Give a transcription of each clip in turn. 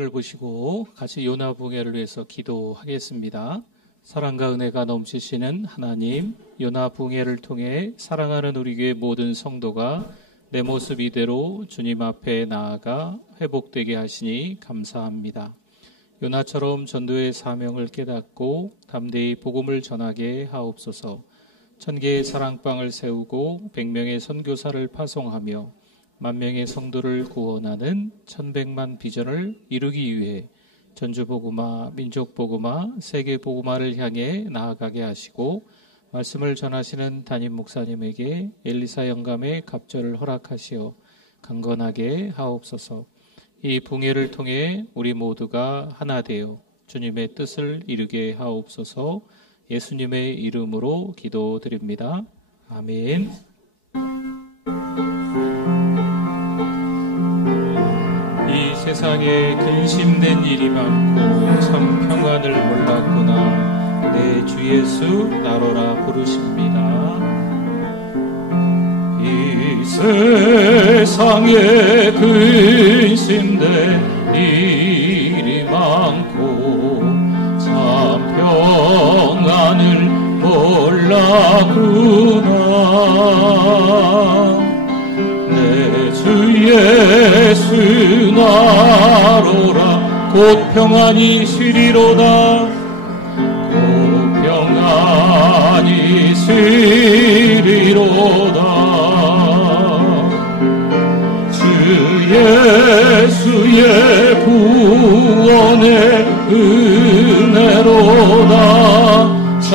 창세기를 보시고 같이 요나 붕해를 위해서 기도하겠습니다. 사랑과 은혜가 넘치시는 하나님, 요나 붕해를 통해 사랑하는 우리 교회 모든 성도가 내 모습 이대로 주님 앞에 나아가 회복되게 하시니 감사합니다. 요나처럼 전도의 사명을 깨닫고 담대히 복음을 전하게 하옵소서. 1000개의 사랑방을 세우고 100명의 선교사를 파송하며 10,000명의 성도를 구원하는 1100만 비전을 이루기 위해 전주복음화, 민족복음화, 세계복음화를 향해 나아가게 하시고 말씀을 전하시는 담임 목사님에게 엘리사 영감의 갑절을 허락하시어 강건하게 하옵소서. 이 붕해를 통해 우리 모두가 하나 되어 주님의 뜻을 이루게 하옵소서. 예수님의 이름으로 기도드립니다. 아멘. 이 세상에 근심된 일이 많고 참 평안을 몰랐구나. 내 주 예수 나로라 부르십니다. 이 세상에 근심된 일이 많고 참 평안을 몰랐구나. 내 주 예수 나로라 곧 평안이 쉬리로다. 곧 평안이 쉬리로다. 주 예수의 구원의 은혜로다. 참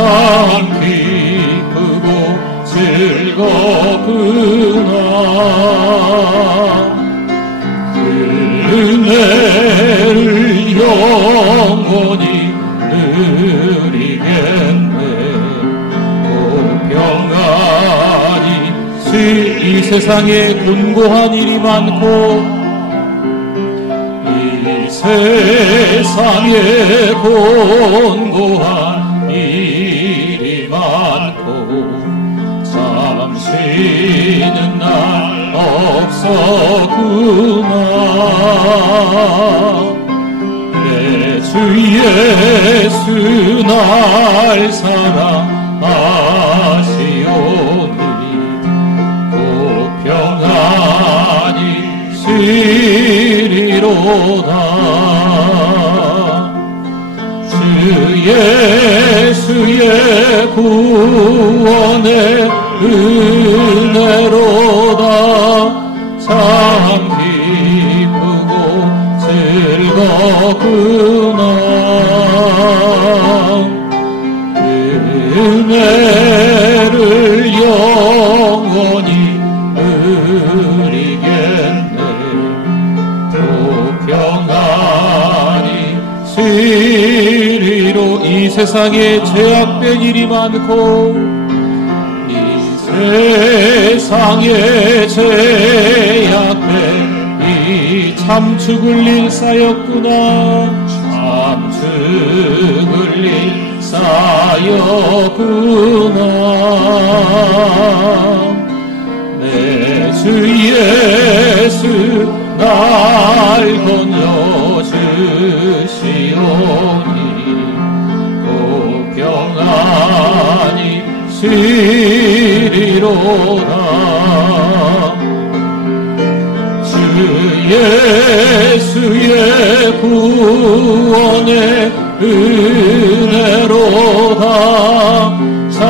기쁘고 즐겁구나. 그 은혜를 영원히 누리겠네. 오 평안이 이 세상에 곤고한 일이 많고 이 세상에 곤고한 일이 많고 참 쉬는 날 없었구나. 내 주 예수 날 사랑하시오니 곧 평안이 쉬리로다. 주 예수의 구원의 은혜로다. 참 기쁘고 즐겁구나. 그 은혜를 영원히 누리겠네. 또 평안이 쉬리로. 이 세상에 죄악된 일이 많고 세상에 죄악된 이 참 죽을 일 쌓였구나. 참 죽을 일 쌓였구나. 내 주 예수 날 건져주시오니 곧 평안이 쉬리로다. 주 예수의 구원의 은혜로다. 참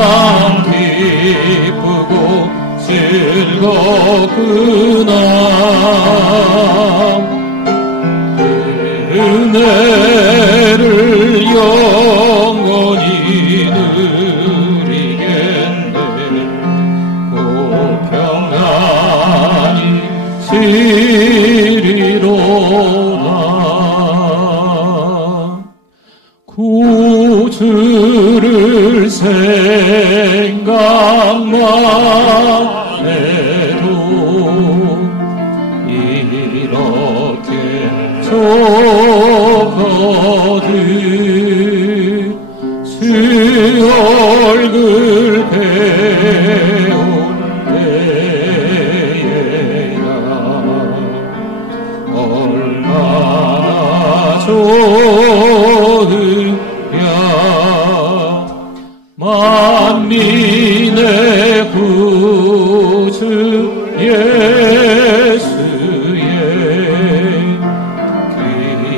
기쁘고 즐겁구나. 그 은혜를 영원히 쉬리로다. 구주를 생각만 해도 이렇게 좋거든. 주 얼굴 배울 때에야 얼마나 예수의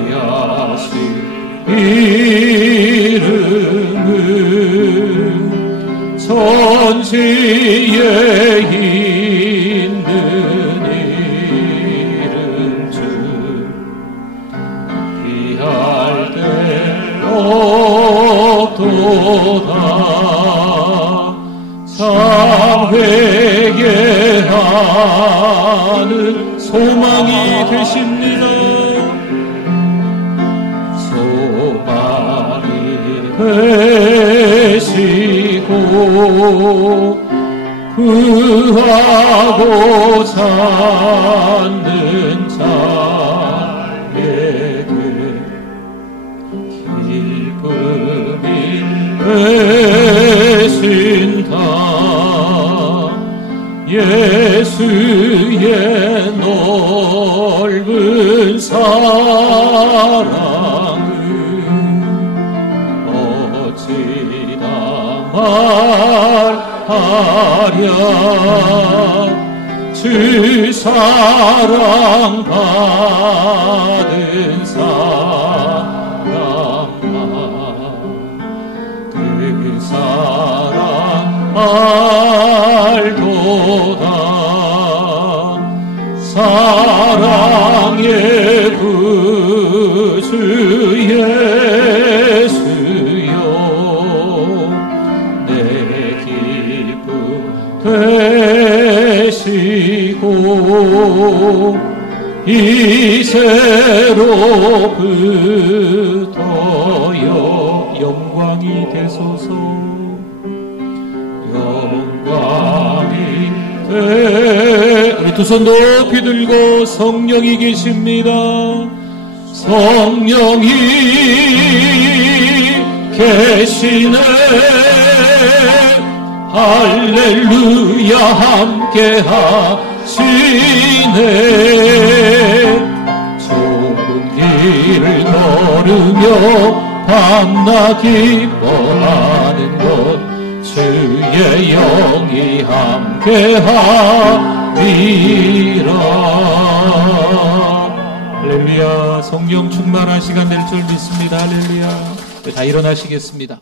귀하신 이름은 천지에 있는 이름 중 귀할 때 없도다. 참 회개하는 소망이 되십니다. 소망이 되시고 구하고 찾는 자에게 기쁨이 되신다. 예수의 넓은 사랑을 어찌다 말하랴. 주 사랑 받은 사람만 그 사랑 알도다. 사랑의 구주 예수여 내 기쁨 되시고 이제로부터여 영광이 되소서. 영광이 우리 두 손 높이 들고 성령이 계십니다. 성령이 계시네. 할렐루야 함께 하시네. 좁은 길을 걸으며 밤낮 기뻐하는 것 주의 영이 함께하리라. 할렐루야. 성령 충만한 시간 될 줄 믿습니다. 할렐루야. 다 일어나시겠습니다.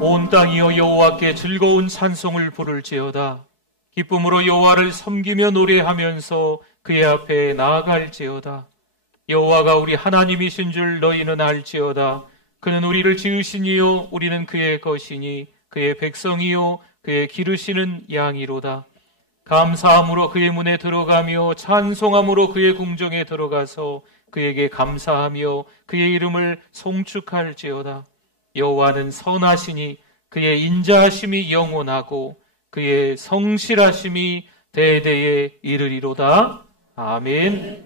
온 땅이여 여호와께 즐거운 찬송을 부를지어다. 기쁨으로 여호와를 섬기며 노래하면서 그의 앞에 나아갈지어다. 여호와가 우리 하나님이신 줄 너희는 알지어다. 그는 우리를 지으시니요 우리는 그의 것이니 그의 백성이요 그의 기르시는 양이로다. 감사함으로 그의 문에 들어가며 찬송함으로 그의 궁정에 들어가서 그에게 감사하며 그의 이름을 송축할지어다. 여호와는 선하시니 그의 인자하심이 영원하고 그의 성실하심이 대대에 이르리로다. 아멘.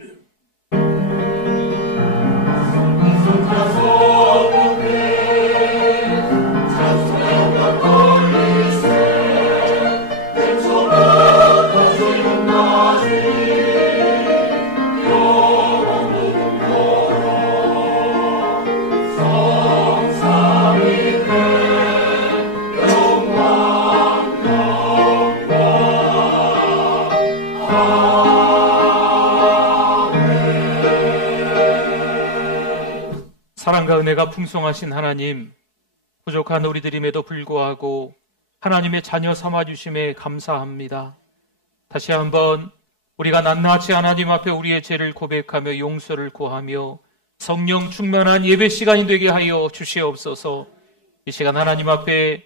사랑과 은혜가 풍성하신 하나님, 부족한 우리들임에도 불구하고 하나님의 자녀 삼아주심에 감사합니다. 다시 한번 우리가 낱낱이 하나님 앞에 우리의 죄를 고백하며 용서를 구하며 성령 충만한 예배 시간이 되게 하여 주시옵소서. 이 시간 하나님 앞에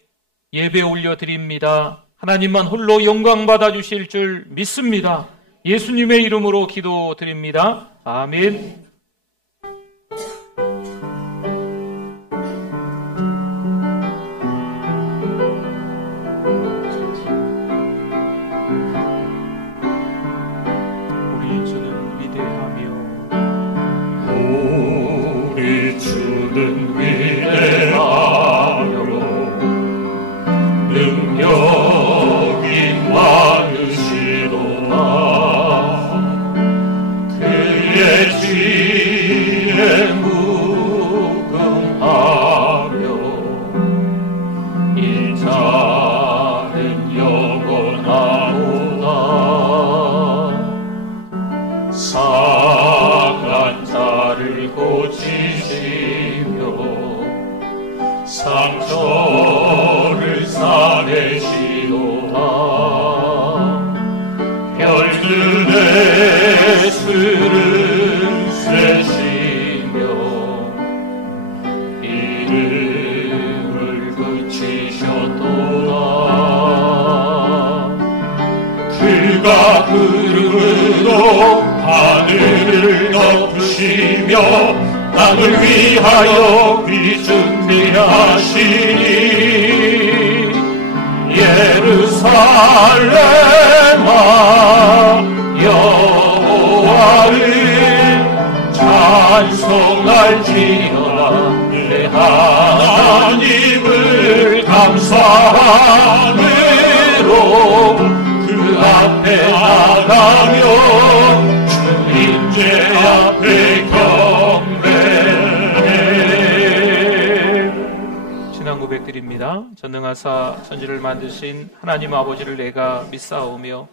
예배 올려드립니다. 하나님만 홀로 영광 받아 주실 줄 믿습니다. 예수님의 이름으로 기도드립니다. 아멘. 우리 주는 위대하며 우리 주는 위대하며 능력이 많으시도다. 그의 지혜 무궁하며 일자는 영원하도다. 상한 자를 고치시며 상처를 싸매시도다. 별들의 수를 세시며 이름을 그치셨도다. 그가 구름으로 하늘을 덮으시며 땅을 위하여 비 준비하시니 예루살렘아 여호와를 찬송할지어다. 내 하나님을 감사함으로 그 앞에 나가며 주님제 앞에 경배해. 신앙 고백드립니다. 전능하사 천지를 만드신 하나님 아버지를 내가 믿사오며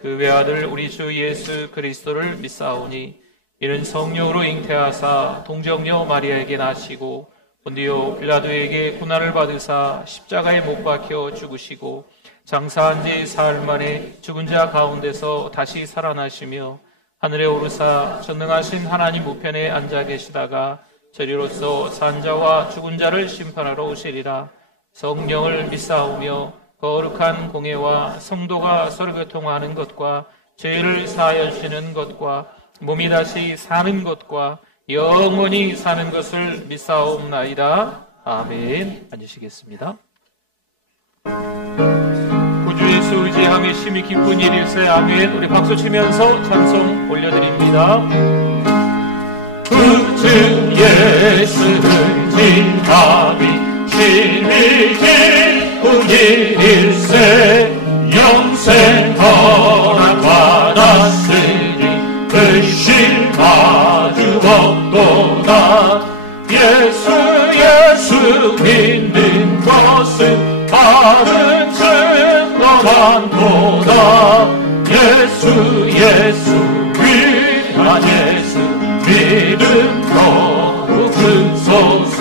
그 외아들 우리 주 예수 그리스도를 믿사오니 이는 성령으로 잉태하사 동정녀 마리아에게 나시고 본디오 빌라도에게 고난을 받으사 십자가에 못 박혀 죽으시고 장사한 지 사흘 만에 죽은 자 가운데서 다시 살아나시며 하늘에 오르사 전능하신 하나님 우편에 앉아 계시다가 저리로서 산자와 죽은 자를 심판하러 오시리라. 성령을 믿사오며 거룩한 공예와 성도가 서로 교통하는 것과 죄를 사하여 주시는 것과 몸이 다시 사는 것과 영원히 사는 것을 믿사옵나이다. 아멘. 앉으시겠습니다. 구주 예수 의지함이 심히 기쁜 일일세. 아멘. 우리 박수 치면서 찬송 올려드립니다. 구주 예수 의지함이 심히 기쁜 일일세. 영생 허락 받았으니 의심 아주 없도다. 예수 믿는 것은 바른 증거만 보다. 예수 위한 예수 믿음 더욱 크소서.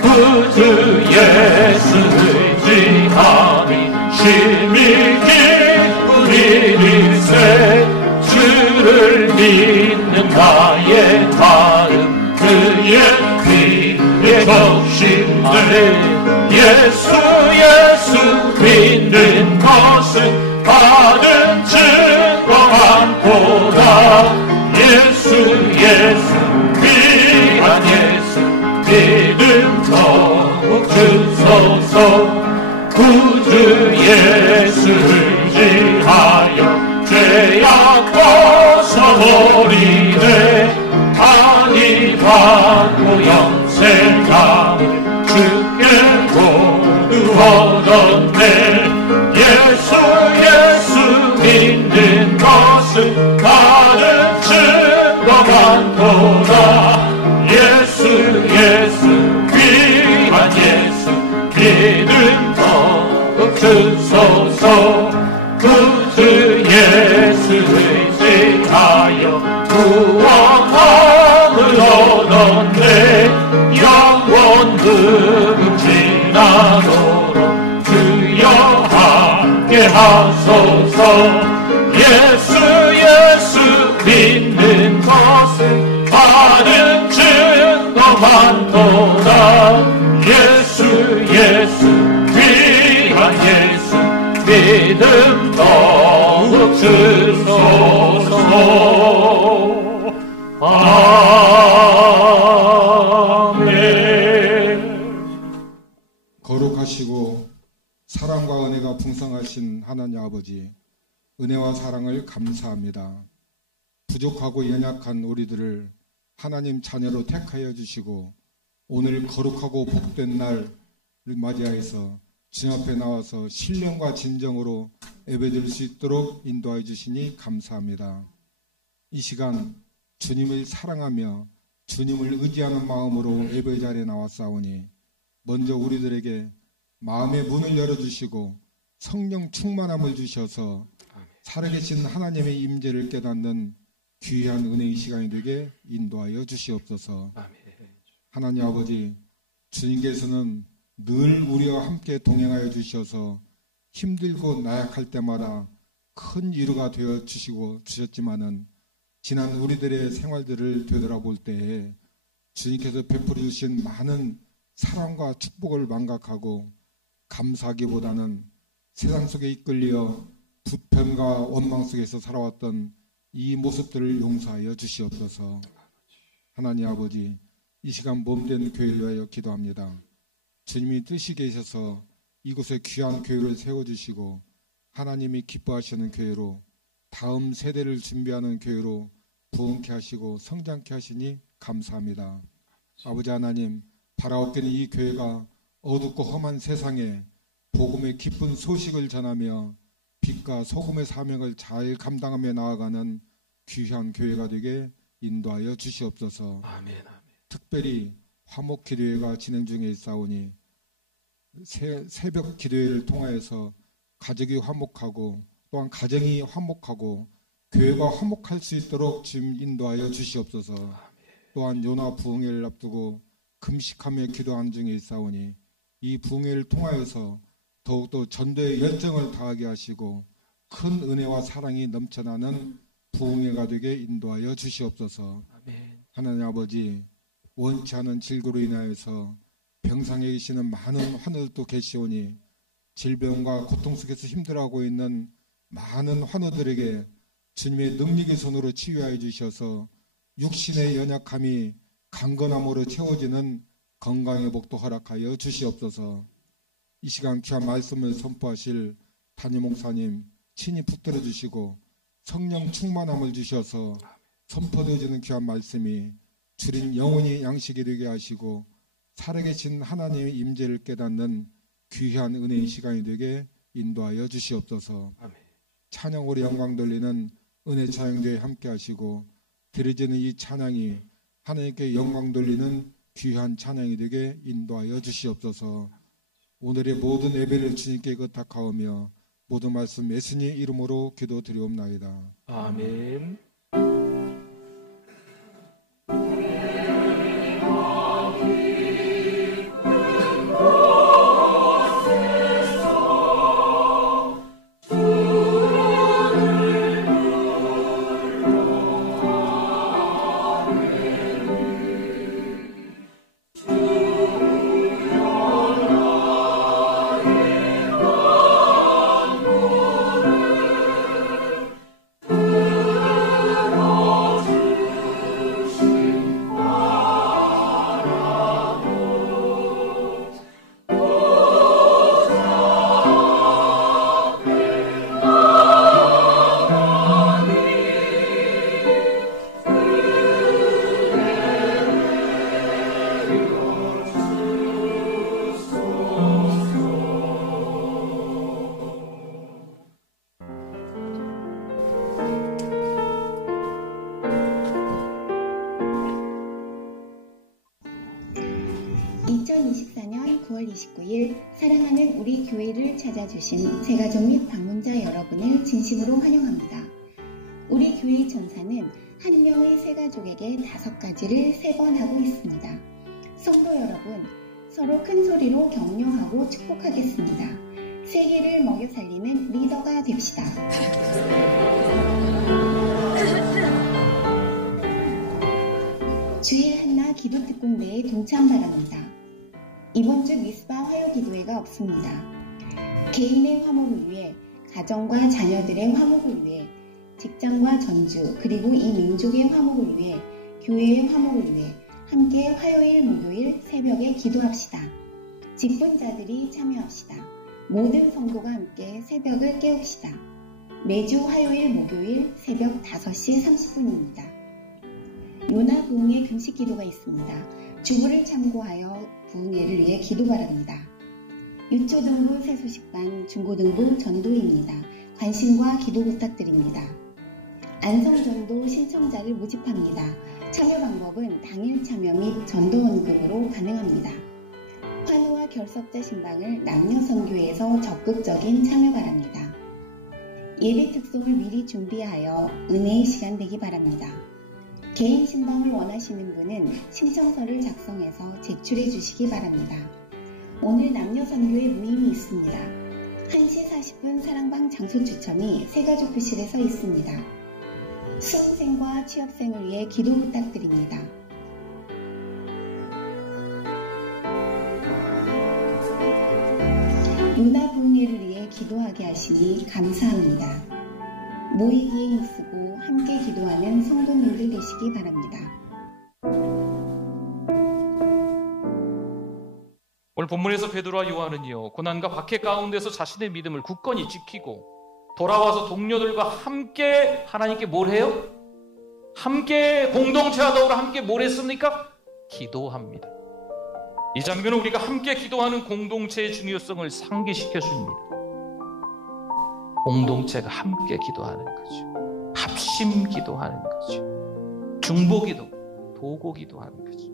구주 예수 의지함이 심히 기쁜 일일세. 주를 믿는 나의 마음 그의 귀에 적신데. 예수 믿는 것은 바른 증거만 보다. 예수 위한 예수 믿음 더욱 크소서. 구주 예수 의지하여 죄악 벗어버리네. 아니 받고 영생감을 주께 모두 얻었네. 예수 믿는 것은 다른 증거만 보다. 예수 위한 예수 믿음 더욱 크소서. 구주 예수 의지하여 구원함을 얻었네. 영원 그 지나도록 주여 함께 하소서. 예수 믿는 것은 바른 믿음 더욱 주소서. 아멘. 거룩하시고 사랑과 은혜가 풍성하신 하나님 아버지, 은혜와 사랑을 감사합니다. 부족하고 연약한 우리들을 하나님 자녀로 택하여 주시고 오늘 거룩하고 복된 날을 맞이하여서 주님 앞에 나와서 신령과 진정으로 예배드릴 수 있도록 인도하여 주시니 감사합니다. 이 시간 주님을 사랑하며 주님을 의지하는 마음으로 예배 자리에 나왔사오니 먼저 우리들에게 마음의 문을 열어주시고 성령 충만함을 주셔서 살아계신 하나님의 임재를 깨닫는 귀한 은혜의 시간이 되게 인도하여 주시옵소서. 하나님 아버지, 주님께서는 늘 우리와 함께 동행하여 주셔서 힘들고 나약할 때마다 큰 위로가 되어 주셨지만은 지난 우리들의 생활들을 되돌아볼 때에 주님께서 베풀어 주신 많은 사랑과 축복을 망각하고 감사하기보다는 세상 속에 이끌려 불편과 원망 속에서 살아왔던 이 모습들을 용서하여 주시옵소서. 하나님 아버지, 이 시간 몸된 교회를 위하여 기도합니다. 주님이 뜻이 계셔서 이곳에 귀한 교회를 세워주시고 하나님이 기뻐하시는 교회로, 다음 세대를 준비하는 교회로 부흥케 하시고 성장케 하시니 감사합니다. 아버지 하나님, 바라옵기는 이 교회가 어둡고 험한 세상에 복음의 기쁜 소식을 전하며 빛과 소금의 사명을 잘 감당하며 나아가는 귀한 교회가 되게 인도하여 주시옵소서. 아멘. 특별히 화목 기도회가 진행 중에 있사오니 새벽 기도회를 통하여서 가족이 화목하고 또한 가정이 화목하고 교회가 화목할 수 있도록 지금 인도하여 주시옵소서. 또한 요나 부흥회를 앞두고 금식하며 기도하는 중에 있사오니 이 부흥회를 통하여서 더욱더 전도의 열정을 다하게 하시고 큰 은혜와 사랑이 넘쳐나는 부흥회가 되게 인도하여 주시옵소서. 하나님 아버지, 원치 않은 질고로 인하여서 병상에 계시는 많은 환우들도 계시오니 질병과 고통 속에서 힘들어하고 있는 많은 환우들에게 주님의 능력의 손으로 치유하여 주셔서 육신의 연약함이 강건함으로 채워지는 건강의 복도 허락하여 주시옵소서. 이 시간 귀한 말씀을 선포하실 담임 목사님 친히 붙들어 주시고 성령 충만함을 주셔서 선포되어지는 귀한 말씀이 주린 영혼이 양식이 되게 하시고 살아계신 하나님의 임재를 깨닫는 귀한 은혜의 시간이 되게 인도하여 주시옵소서. 찬양으로 영광 돌리는 은혜 찬양대에 함께 하시고 드려지는 이 찬양이 하나님께 영광 돌리는 귀한 찬양이 되게 인도하여 주시옵소서. 오늘의 모든 예배를 주님께 의탁하오며 모든 말씀 예수님의 이름으로 기도드리옵나이다. 아멘. 사랑하는 우리 교회를 찾아주신 새가족 및 방문자 여러분을 진심으로 환영합니다. 우리 교회의 전사는 한 명의 새가족에게 5가지를 3번 하고 있습니다. 성도 여러분, 서로 큰 소리로 격려하고 축복하겠습니다. 세계를 먹여 살리는 리더가 됩시다. 주의 한나 기도특공대에 동참 바랍니다. 이번 주 미스바 화요 기도회가 없습니다. 개인의 화목을 위해 가정과 자녀들의 화목을 위해, 직장과 전주, 그리고 이 민족의 화목을 위해, 교회의 화목을 위해 함께 화요일, 목요일 새벽에 기도합시다. 직분자들이 참여합시다. 모든 성도가 함께 새벽을 깨웁시다. 매주 화요일, 목요일 새벽 5시 30분입니다. 요나 부흥회 금식 기도가 있습니다. 주부를 참고하여 부흥회를 위해 기도 바랍니다. 유초등부 세수식반 중고등부 전도입니다. 관심과 기도 부탁드립니다. 안성전도 신청자를 모집합니다. 참여 방법은 당일 참여 및 전도 원금으로 가능합니다. 환우와 결석자 신방을 남녀선교에서 적극적인 참여 바랍니다. 예배 특송을 미리 준비하여 은혜의 시간 되기 바랍니다. 개인 신방을 원하시는 분은 신청서를 작성해서 제출해 주시기 바랍니다. 오늘 남녀선교회 모임이 있습니다. 1시 40분 사랑방 장소 추첨이 새가족 부실에서 있습니다. 수험생과 취업생을 위해 기도 부탁드립니다. 요나 부흥회를 위해 기도하게 하시니 감사합니다. 모이기에 힘쓰고 함께 기도하는 성도님들 되시기 바랍니다. 오늘 본문에서 베드로와 요한은요, 고난과 박해 가운데서 자신의 믿음을 굳건히 지키고 돌아와서 동료들과 함께 하나님께 뭘 해요? 함께 공동체와 더불어 함께 뭘 했습니까? 기도합니다. 이 장면은 우리가 함께 기도하는 공동체의 중요성을 상기시켜 줍니다. 공동체가 함께 기도하는 거죠. 합심 기도하는 거죠. 중보기도, 도고기도하는 거죠.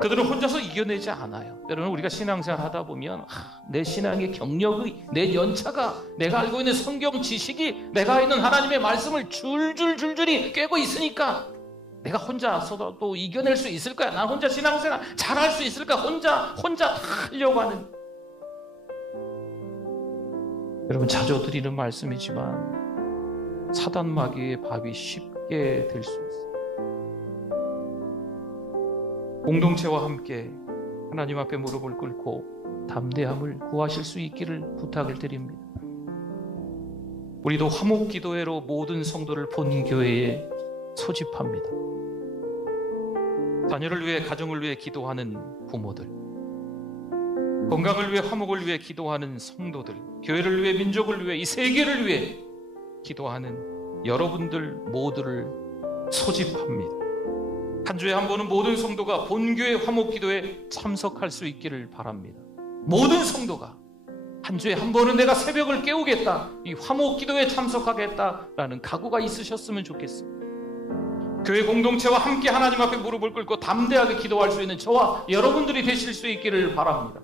그들은 혼자서 이겨내지 않아요. 때로는 우리가 신앙생활 하다 보면 내 신앙의 경력이, 내 연차가, 내가 알고 있는 성경 지식이, 내가 있는 하나님의 말씀을 줄줄이 꿰고 있으니까 내가 혼자서도 이겨낼 수 있을 거야. 난 혼자 신앙생활 잘할 수 있을까? 혼자 다 하려고 하는. 여러분, 자주 드리는 말씀이지만 사단 마귀의 밥이 쉽게 될 수 있어요. 공동체와 함께 하나님 앞에 무릎을 꿇고 담대함을 구하실 수 있기를 부탁을 드립니다. 우리도 화목기도회로 모든 성도를 본교회에 소집합니다. 자녀를 위해, 가정을 위해 기도하는 부모들, 건강을 위해, 화목을 위해 기도하는 성도들, 교회를 위해, 민족을 위해, 이 세계를 위해 기도하는 여러분들 모두를 소집합니다. 한 주에 한 번은 모든 성도가 본교회 화목기도에 참석할 수 있기를 바랍니다. 모든 성도가 한 주에 한 번은 내가 새벽을 깨우겠다, 이 화목기도에 참석하겠다라는 각오가 있으셨으면 좋겠습니다. 교회 공동체와 함께 하나님 앞에 무릎을 꿇고 담대하게 기도할 수 있는 저와 여러분들이 되실 수 있기를 바랍니다.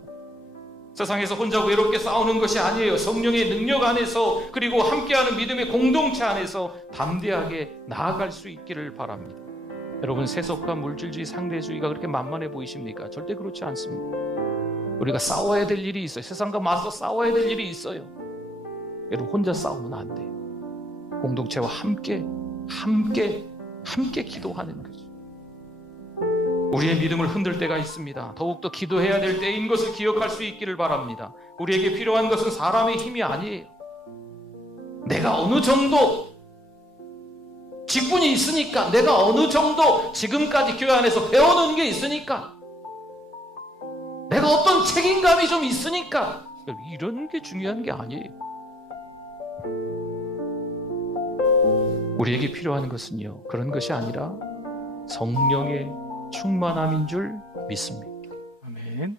세상에서 혼자 외롭게 싸우는 것이 아니에요. 성령의 능력 안에서, 그리고 함께하는 믿음의 공동체 안에서 담대하게 나아갈 수 있기를 바랍니다. 여러분, 세속과 물질주의, 상대주의가 그렇게 만만해 보이십니까? 절대 그렇지 않습니다. 우리가 싸워야 될 일이 있어요. 세상과 맞서 싸워야 될 일이 있어요. 여러분, 혼자 싸우면 안 돼요. 공동체와 함께 기도하는 거죠. 우리의 믿음을 흔들 때가 있습니다. 더욱더 기도해야 될 때인 것을 기억할 수 있기를 바랍니다. 우리에게 필요한 것은 사람의 힘이 아니에요. 내가 어느 정도 직분이 있으니까, 내가 어느 정도 지금까지 교회 안에서 배워놓은 게 있으니까, 내가 어떤 책임감이 좀 있으니까, 이런 게 중요한 게 아니에요. 우리에게 필요한 것은요, 그런 것이 아니라 성령의 충만함인 줄 믿습니다. 아멘.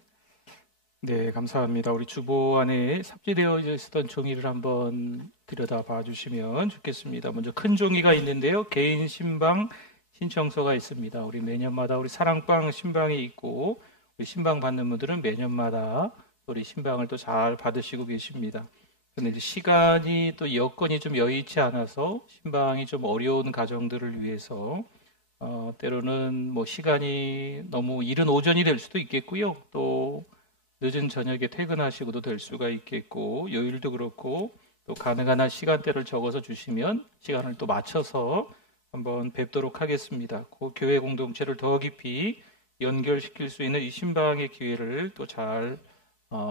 네, 감사합니다. 우리 주보 안에 삽입되어 있었던 종이를 한번 들여다봐 주시면 좋겠습니다. 먼저 큰 종이가 있는데요. 개인 신방 신청서가 있습니다. 우리 매년마다 우리 사랑방 신방이 있고, 우리 신방 받는 분들은 매년마다 우리 신방을 또 잘 받으시고 계십니다. 근데 이제 시간이 또 여건이 좀 여의치 않아서 신방이 좀 어려운 가정들을 위해서 때로는 뭐 시간이 너무 이른 오전이 될 수도 있겠고요. 또 늦은 저녁에 퇴근하시고도 될 수가 있겠고, 요일도 그렇고, 또 가능한 한 시간대를 적어서 주시면 시간을 또 맞춰서 한번 뵙도록 하겠습니다. 그 교회 공동체를 더 깊이 연결시킬 수 있는 이 신방의 기회를 또 잘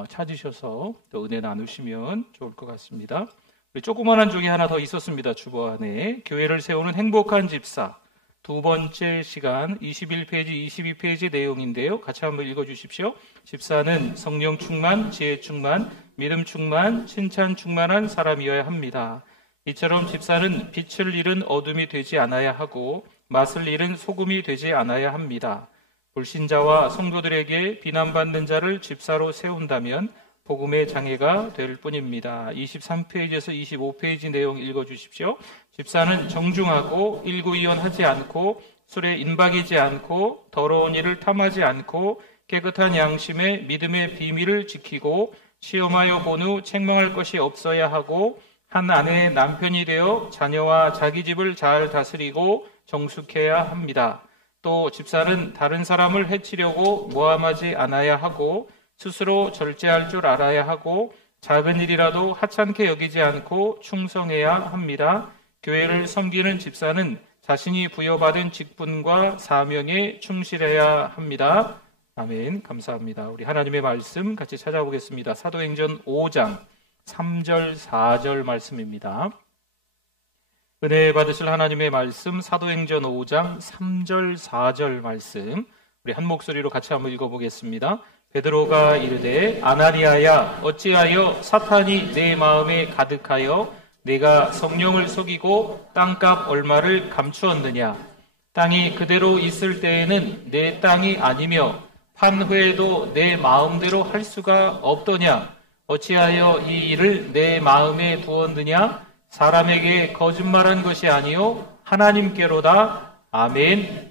찾으셔서 또 은혜 나누시면 좋을 것 같습니다. 조그만한 종이 하나 더 있었습니다. 주보 안에 교회를 세우는 행복한 집사 두 번째 시간 21페이지 22페이지 내용인데요. 같이 한번 읽어주십시오. 집사는 성령 충만, 지혜 충만, 믿음 충만, 칭찬 충만한 사람이어야 합니다. 이처럼 집사는 빛을 잃은 어둠이 되지 않아야 하고 맛을 잃은 소금이 되지 않아야 합니다. 불신자와 성도들에게 비난받는 자를 집사로 세운다면 복음의 장애가 될 뿐입니다. 23페이지에서 25페이지 내용 읽어주십시오. 집사는 정중하고 일구이연하지 않고 술에 인박이지 않고 더러운 일을 탐하지 않고 깨끗한 양심에 믿음의 비밀을 지키고 시험하여 본 후 책망할 것이 없어야 하고 한 아내의 남편이 되어 자녀와 자기 집을 잘 다스리고 정숙해야 합니다. 또 집사는 다른 사람을 해치려고 모함하지 않아야 하고 스스로 절제할 줄 알아야 하고 작은 일이라도 하찮게 여기지 않고 충성해야 합니다. 교회를 섬기는 집사는 자신이 부여받은 직분과 사명에 충실해야 합니다. 아멘. 감사합니다. 우리 하나님의 말씀 같이 찾아보겠습니다. 사도행전 5장 3절 4절 말씀입니다. 은혜 받으실 하나님의 말씀 사도행전 5장 3절 4절 말씀 우리 한 목소리로 같이 한번 읽어보겠습니다. 베드로가 이르되 아나니아야 어찌하여 사탄이 내 마음에 가득하여 내가 성령을 속이고 땅값 얼마를 감추었느냐. 땅이 그대로 있을 때에는 내 땅이 아니며 판회도 내 마음대로 할 수가 없더냐. 어찌하여 이 일을 내 마음에 두었느냐. 사람에게 거짓말한 것이 아니요 하나님께로다. 아멘.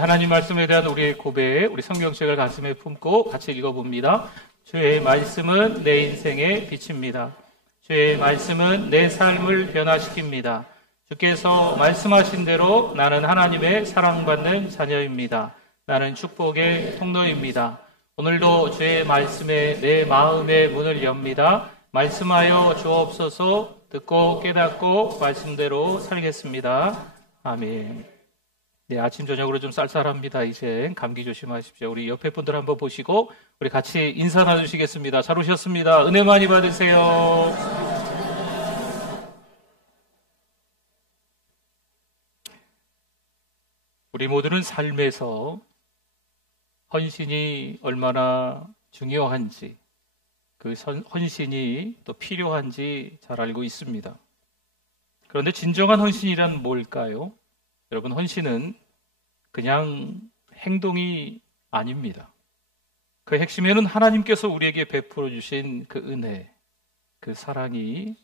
하나님 말씀에 대한 우리의 고백, 우리 성경책을 가슴에 품고 같이 읽어봅니다. 주의 말씀은 내 인생의 빛입니다. 주의 말씀은 내 삶을 변화시킵니다. 주께서 말씀하신 대로 나는 하나님의 사랑받는 자녀입니다. 나는 축복의 통로입니다. 오늘도 주의 말씀에 내 마음의 문을 엽니다. 말씀하여 주옵소서. 듣고 깨닫고 말씀대로 살겠습니다. 아멘. 네, 아침 저녁으로 좀 쌀쌀합니다. 이제 감기 조심하십시오. 우리 옆에 분들 한번 보시고 우리 같이 인사 나누시겠습니다. 잘 오셨습니다. 은혜 많이 받으세요. 우리 모두는 삶에서 헌신이 얼마나 중요한지, 그 헌신이 또 필요한지 잘 알고 있습니다. 그런데 진정한 헌신이란 뭘까요? 여러분, 헌신은 그냥 행동이 아닙니다. 그 핵심에는 하나님께서 우리에게 베풀어 주신 그 은혜, 그 사랑이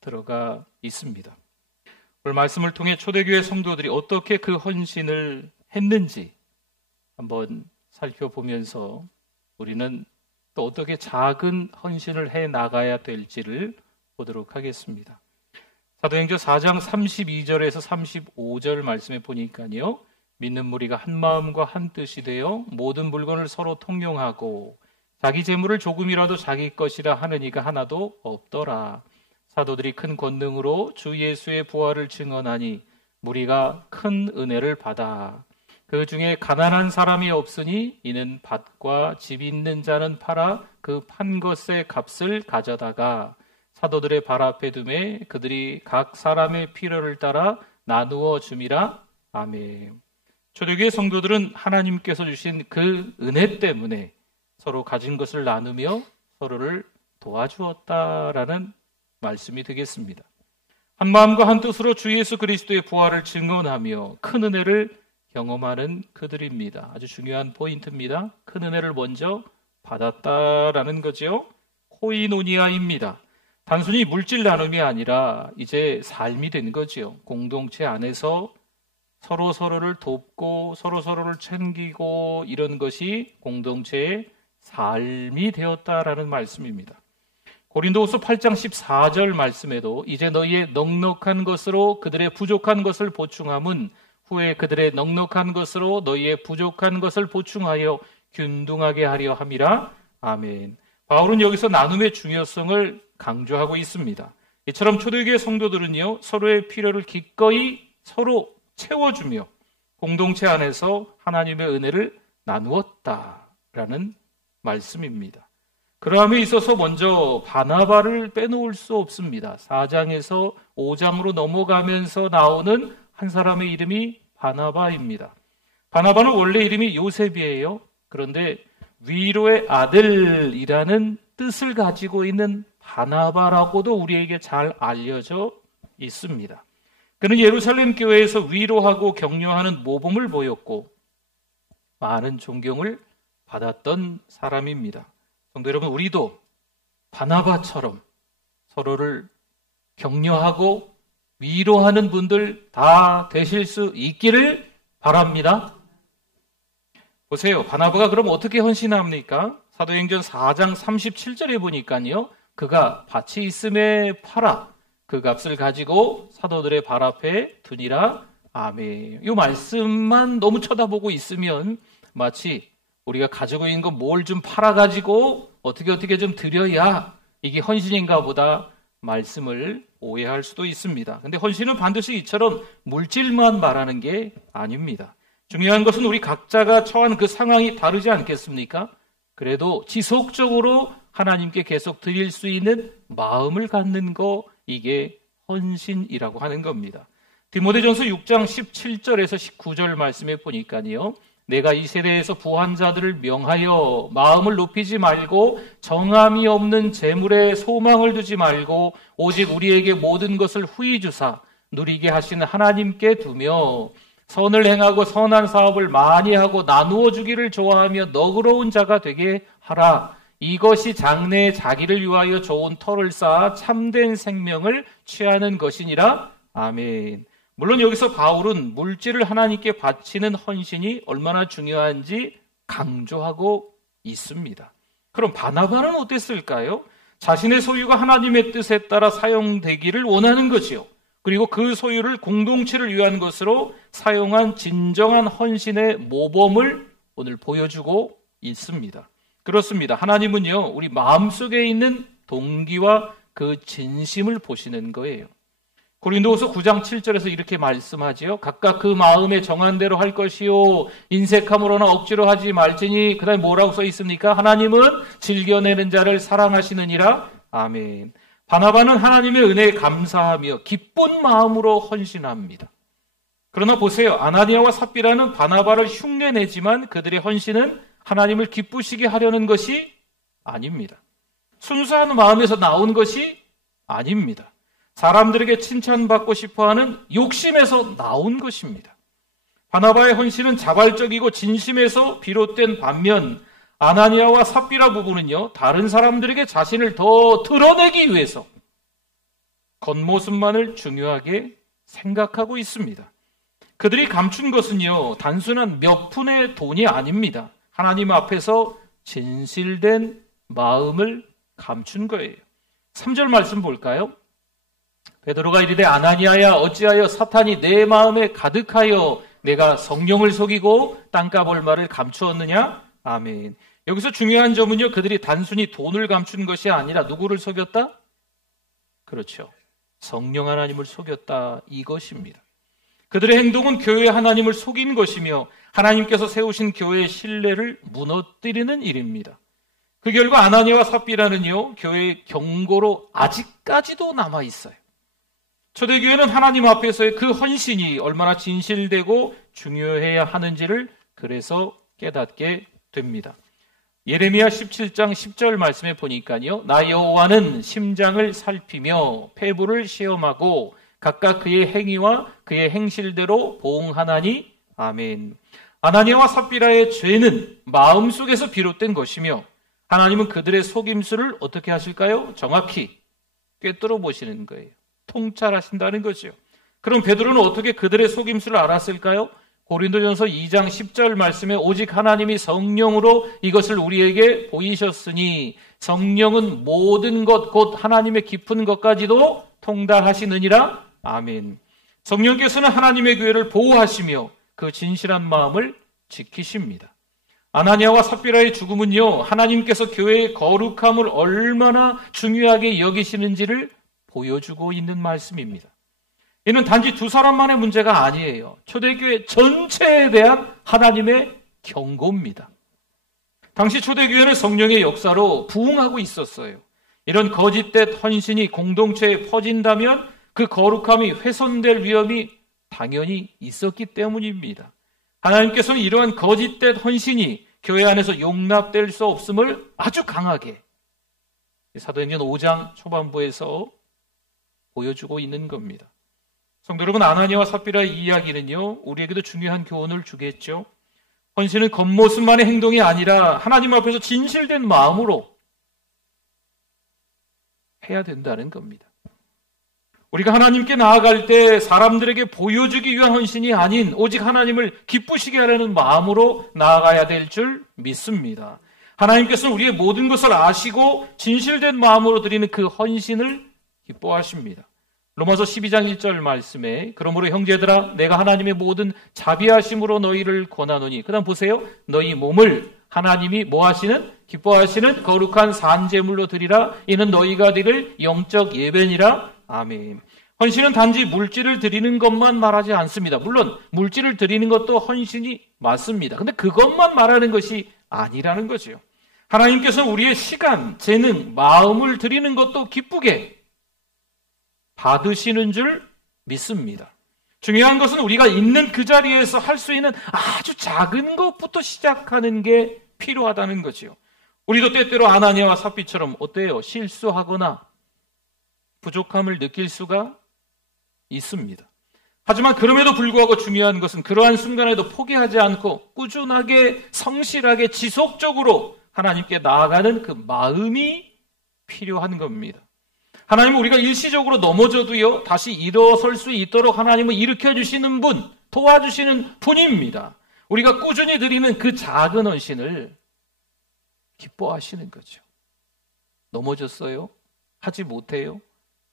들어가 있습니다. 오늘 말씀을 통해 초대교회 성도들이 어떻게 그 헌신을 했는지 한번 살펴보면서 우리는 또 어떻게 작은 헌신을 해 나가야 될지를 보도록 하겠습니다. 사도행전 4장 32절에서 35절 말씀에 보니까요, 믿는 무리가 한 마음과 한 뜻이 되어 모든 물건을 서로 통용하고 자기 재물을 조금이라도 자기 것이라 하는 이가 하나도 없더라. 사도들이 큰 권능으로 주 예수의 부활을 증언하니 무리가 큰 은혜를 받아 그 중에 가난한 사람이 없으니 이는 밭과 집 있는 자는 팔아 그 판 것의 값을 가져다가 사도들의 발 앞에 두매 그들이 각 사람의 필요를 따라 나누어 줌이라. 아멘. 초대교회 성도들은 하나님께서 주신 그 은혜 때문에 서로 가진 것을 나누며 서로를 도와주었다라는 말씀이 되겠습니다. 한 마음과 한 뜻으로 주 예수 그리스도의 부활을 증언하며 큰 은혜를 경험하는 그들입니다. 아주 중요한 포인트입니다. 큰 은혜를 먼저 받았다라는 거죠. 코이노니아입니다. 단순히 물질 나눔이 아니라 이제 삶이 된 거죠. 공동체 안에서 서로서로를 돕고 서로서로를 챙기고 이런 것이 공동체의 삶이 되었다라는 말씀입니다. 고린도후서 8장 14절 말씀에도 이제 너희의 넉넉한 것으로 그들의 부족한 것을 보충함은 후에 그들의 넉넉한 것으로 너희의 부족한 것을 보충하여 균등하게 하려 함이라. 아멘. 바울은 여기서 나눔의 중요성을 강조하고 있습니다. 이처럼 초대교회 성도들은요, 서로의 필요를 기꺼이 서로 채워주며 공동체 안에서 하나님의 은혜를 나누었다라는 말씀입니다. 그러함에 있어서 먼저 바나바를 빼놓을 수 없습니다. 4장에서 5장으로 넘어가면서 나오는 한 사람의 이름이 바나바입니다. 바나바는 원래 이름이 요셉이에요. 그런데 위로의 아들이라는 뜻을 가지고 있는 바나바라고도 우리에게 잘 알려져 있습니다. 그는 예루살렘 교회에서 위로하고 격려하는 모범을 보였고 많은 존경을 받았던 사람입니다. 성도 여러분, 우리도 바나바처럼 서로를 격려하고 위로하는 분들 다 되실 수 있기를 바랍니다. 보세요. 바나바가 그럼 어떻게 헌신합니까? 사도행전 4장 37절에 보니까요, 그가 밭이 있음에 팔아 그 값을 가지고 사도들의 발 앞에 두니라. 아멘. 이 말씀만 너무 쳐다보고 있으면 마치 우리가 가지고 있는 거 뭘 좀 팔아가지고 어떻게 좀 드려야 이게 헌신인가 보다 말씀을 오해할 수도 있습니다. 근데 헌신은 반드시 이처럼 물질만 말하는 게 아닙니다. 중요한 것은 우리 각자가 처한 그 상황이 다르지 않겠습니까? 그래도 지속적으로 하나님께 계속 드릴 수 있는 마음을 갖는 거, 이게 헌신이라고 하는 겁니다. 디모데전서 6장 17절에서 19절 말씀에 보니까요, 내가 이 세대에서 부한 자들을 명하여 마음을 높이지 말고 정함이 없는 재물에 소망을 두지 말고 오직 우리에게 모든 것을 후히 주사 누리게 하시는 하나님께 두며 선을 행하고 선한 사업을 많이 하고 나누어 주기를 좋아하며 너그러운 자가 되게 하라. 이것이 장래에 자기를 위하여 좋은 터를 쌓아 참된 생명을 취하는 것이니라. 아멘. 물론 여기서 바울은 물질을 하나님께 바치는 헌신이 얼마나 중요한지 강조하고 있습니다. 그럼 바나바는 어땠을까요? 자신의 소유가 하나님의 뜻에 따라 사용되기를 원하는 거지요. 그리고 그 소유를 공동체를 위한 것으로 사용한 진정한 헌신의 모범을 오늘 보여주고 있습니다. 그렇습니다. 하나님은요, 우리 마음속에 있는 동기와 그 진심을 보시는 거예요. 고린도후서 9장 7절에서 이렇게 말씀하지요. 각각 그 마음에 정한 대로 할 것이요 인색함으로나 억지로 하지 말지니. 그다음에 뭐라고 써 있습니까? 하나님은 즐겨내는 자를 사랑하시느니라. 아멘. 바나바는 하나님의 은혜에 감사하며 기쁜 마음으로 헌신합니다. 그러나 보세요. 아나니아와 삽비라는 바나바를 흉내내지만 그들의 헌신은 하나님을 기쁘시게 하려는 것이 아닙니다. 순수한 마음에서 나온 것이 아닙니다. 사람들에게 칭찬받고 싶어하는 욕심에서 나온 것입니다. 바나바의 헌신은 자발적이고 진심에서 비롯된 반면 아나니아와 삽비라 부부는요, 다른 사람들에게 자신을 더 드러내기 위해서 겉모습만을 중요하게 생각하고 있습니다. 그들이 감춘 것은요, 단순한 몇 푼의 돈이 아닙니다. 하나님 앞에서 진실된 마음을 감춘 거예요. 3절 말씀 볼까요? 베드로가 이르되 아나니아야 어찌하여 사탄이 내 마음에 가득하여 내가 성령을 속이고 땅값 얼마를 감추었느냐? 아멘. 여기서 중요한 점은요, 그들이 단순히 돈을 감춘 것이 아니라 누구를 속였다? 그렇죠. 성령 하나님을 속였다, 이것입니다. 그들의 행동은 교회 하나님을 속인 것이며 하나님께서 세우신 교회의 신뢰를 무너뜨리는 일입니다. 그 결과 아나니아와 삽비라는요, 교회의 경고로 아직까지도 남아있어요. 초대교회는 하나님 앞에서의 그 헌신이 얼마나 진실되고 중요해야 하는지를 그래서 깨닫게 됩니다. 예레미야 17장 10절 말씀에 보니까요, 나 여호와는 심장을 살피며 폐부를 시험하고 각각 그의 행위와 그의 행실대로 보응하나니. 아멘. 아나니아와 삽비라의 죄는 마음속에서 비롯된 것이며 하나님은 그들의 속임수를 어떻게 하실까요? 정확히 꿰뚫어 보시는 거예요. 통찰하신다는 거죠. 그럼 베드로는 어떻게 그들의 속임수를 알았을까요? 고린도전서 2장 10절 말씀에 오직 하나님이 성령으로 이것을 우리에게 보이셨으니 성령은 모든 것 곧 하나님의 깊은 것까지도 통달하시느니라. 아멘. 성령께서는 하나님의 교회를 보호하시며 그 진실한 마음을 지키십니다. 아나니아와 삽비라의 죽음은요, 하나님께서 교회의 거룩함을 얼마나 중요하게 여기시는지를 보여주고 있는 말씀입니다. 이는 단지 두 사람만의 문제가 아니에요. 초대교회 전체에 대한 하나님의 경고입니다. 당시 초대교회는 성령의 역사로 부흥하고 있었어요. 이런 거짓된 헌신이 공동체에 퍼진다면 그 거룩함이 훼손될 위험이 당연히 있었기 때문입니다. 하나님께서는 이러한 거짓된 헌신이 교회 안에서 용납될 수 없음을 아주 강하게 사도행전 5장 초반부에서 보여주고 있는 겁니다. 성도 여러분, 아나니아와 삽비라의 이야기는요, 우리에게도 중요한 교훈을 주겠죠. 헌신은 겉모습만의 행동이 아니라 하나님 앞에서 진실된 마음으로 해야 된다는 겁니다. 우리가 하나님께 나아갈 때 사람들에게 보여주기 위한 헌신이 아닌 오직 하나님을 기쁘시게 하려는 마음으로 나아가야 될 줄 믿습니다. 하나님께서는 우리의 모든 것을 아시고 진실된 마음으로 드리는 그 헌신을 기뻐하십니다. 로마서 12장 1절 말씀에 그러므로 형제들아 내가 하나님의 모든 자비하심으로 너희를 권하노니, 그 다음 보세요. 너희 몸을 하나님이 뭐 하시는? 기뻐하시는 거룩한 산제물로 드리라. 이는 너희가 드릴 영적 예배니라. 아멘. 헌신은 단지 물질을 드리는 것만 말하지 않습니다. 물론 물질을 드리는 것도 헌신이 맞습니다. 근데 그것만 말하는 것이 아니라는 거죠. 하나님께서는 우리의 시간, 재능, 마음을 드리는 것도 기쁘게 받으시는 줄 믿습니다. 중요한 것은 우리가 있는 그 자리에서 할 수 있는 아주 작은 것부터 시작하는 게 필요하다는 거죠. 우리도 때때로 아나니아와 삽비처럼 어때요? 실수하거나 부족함을 느낄 수가 있습니다. 하지만 그럼에도 불구하고 중요한 것은 그러한 순간에도 포기하지 않고 꾸준하게 성실하게 지속적으로 하나님께 나아가는 그 마음이 필요한 겁니다. 하나님은 우리가 일시적으로 넘어져도요, 다시 일어설 수 있도록 하나님은 일으켜주시는 분, 도와주시는 분입니다. 우리가 꾸준히 드리는 그 작은 헌신을 기뻐하시는 거죠. 넘어졌어요? 하지 못해요?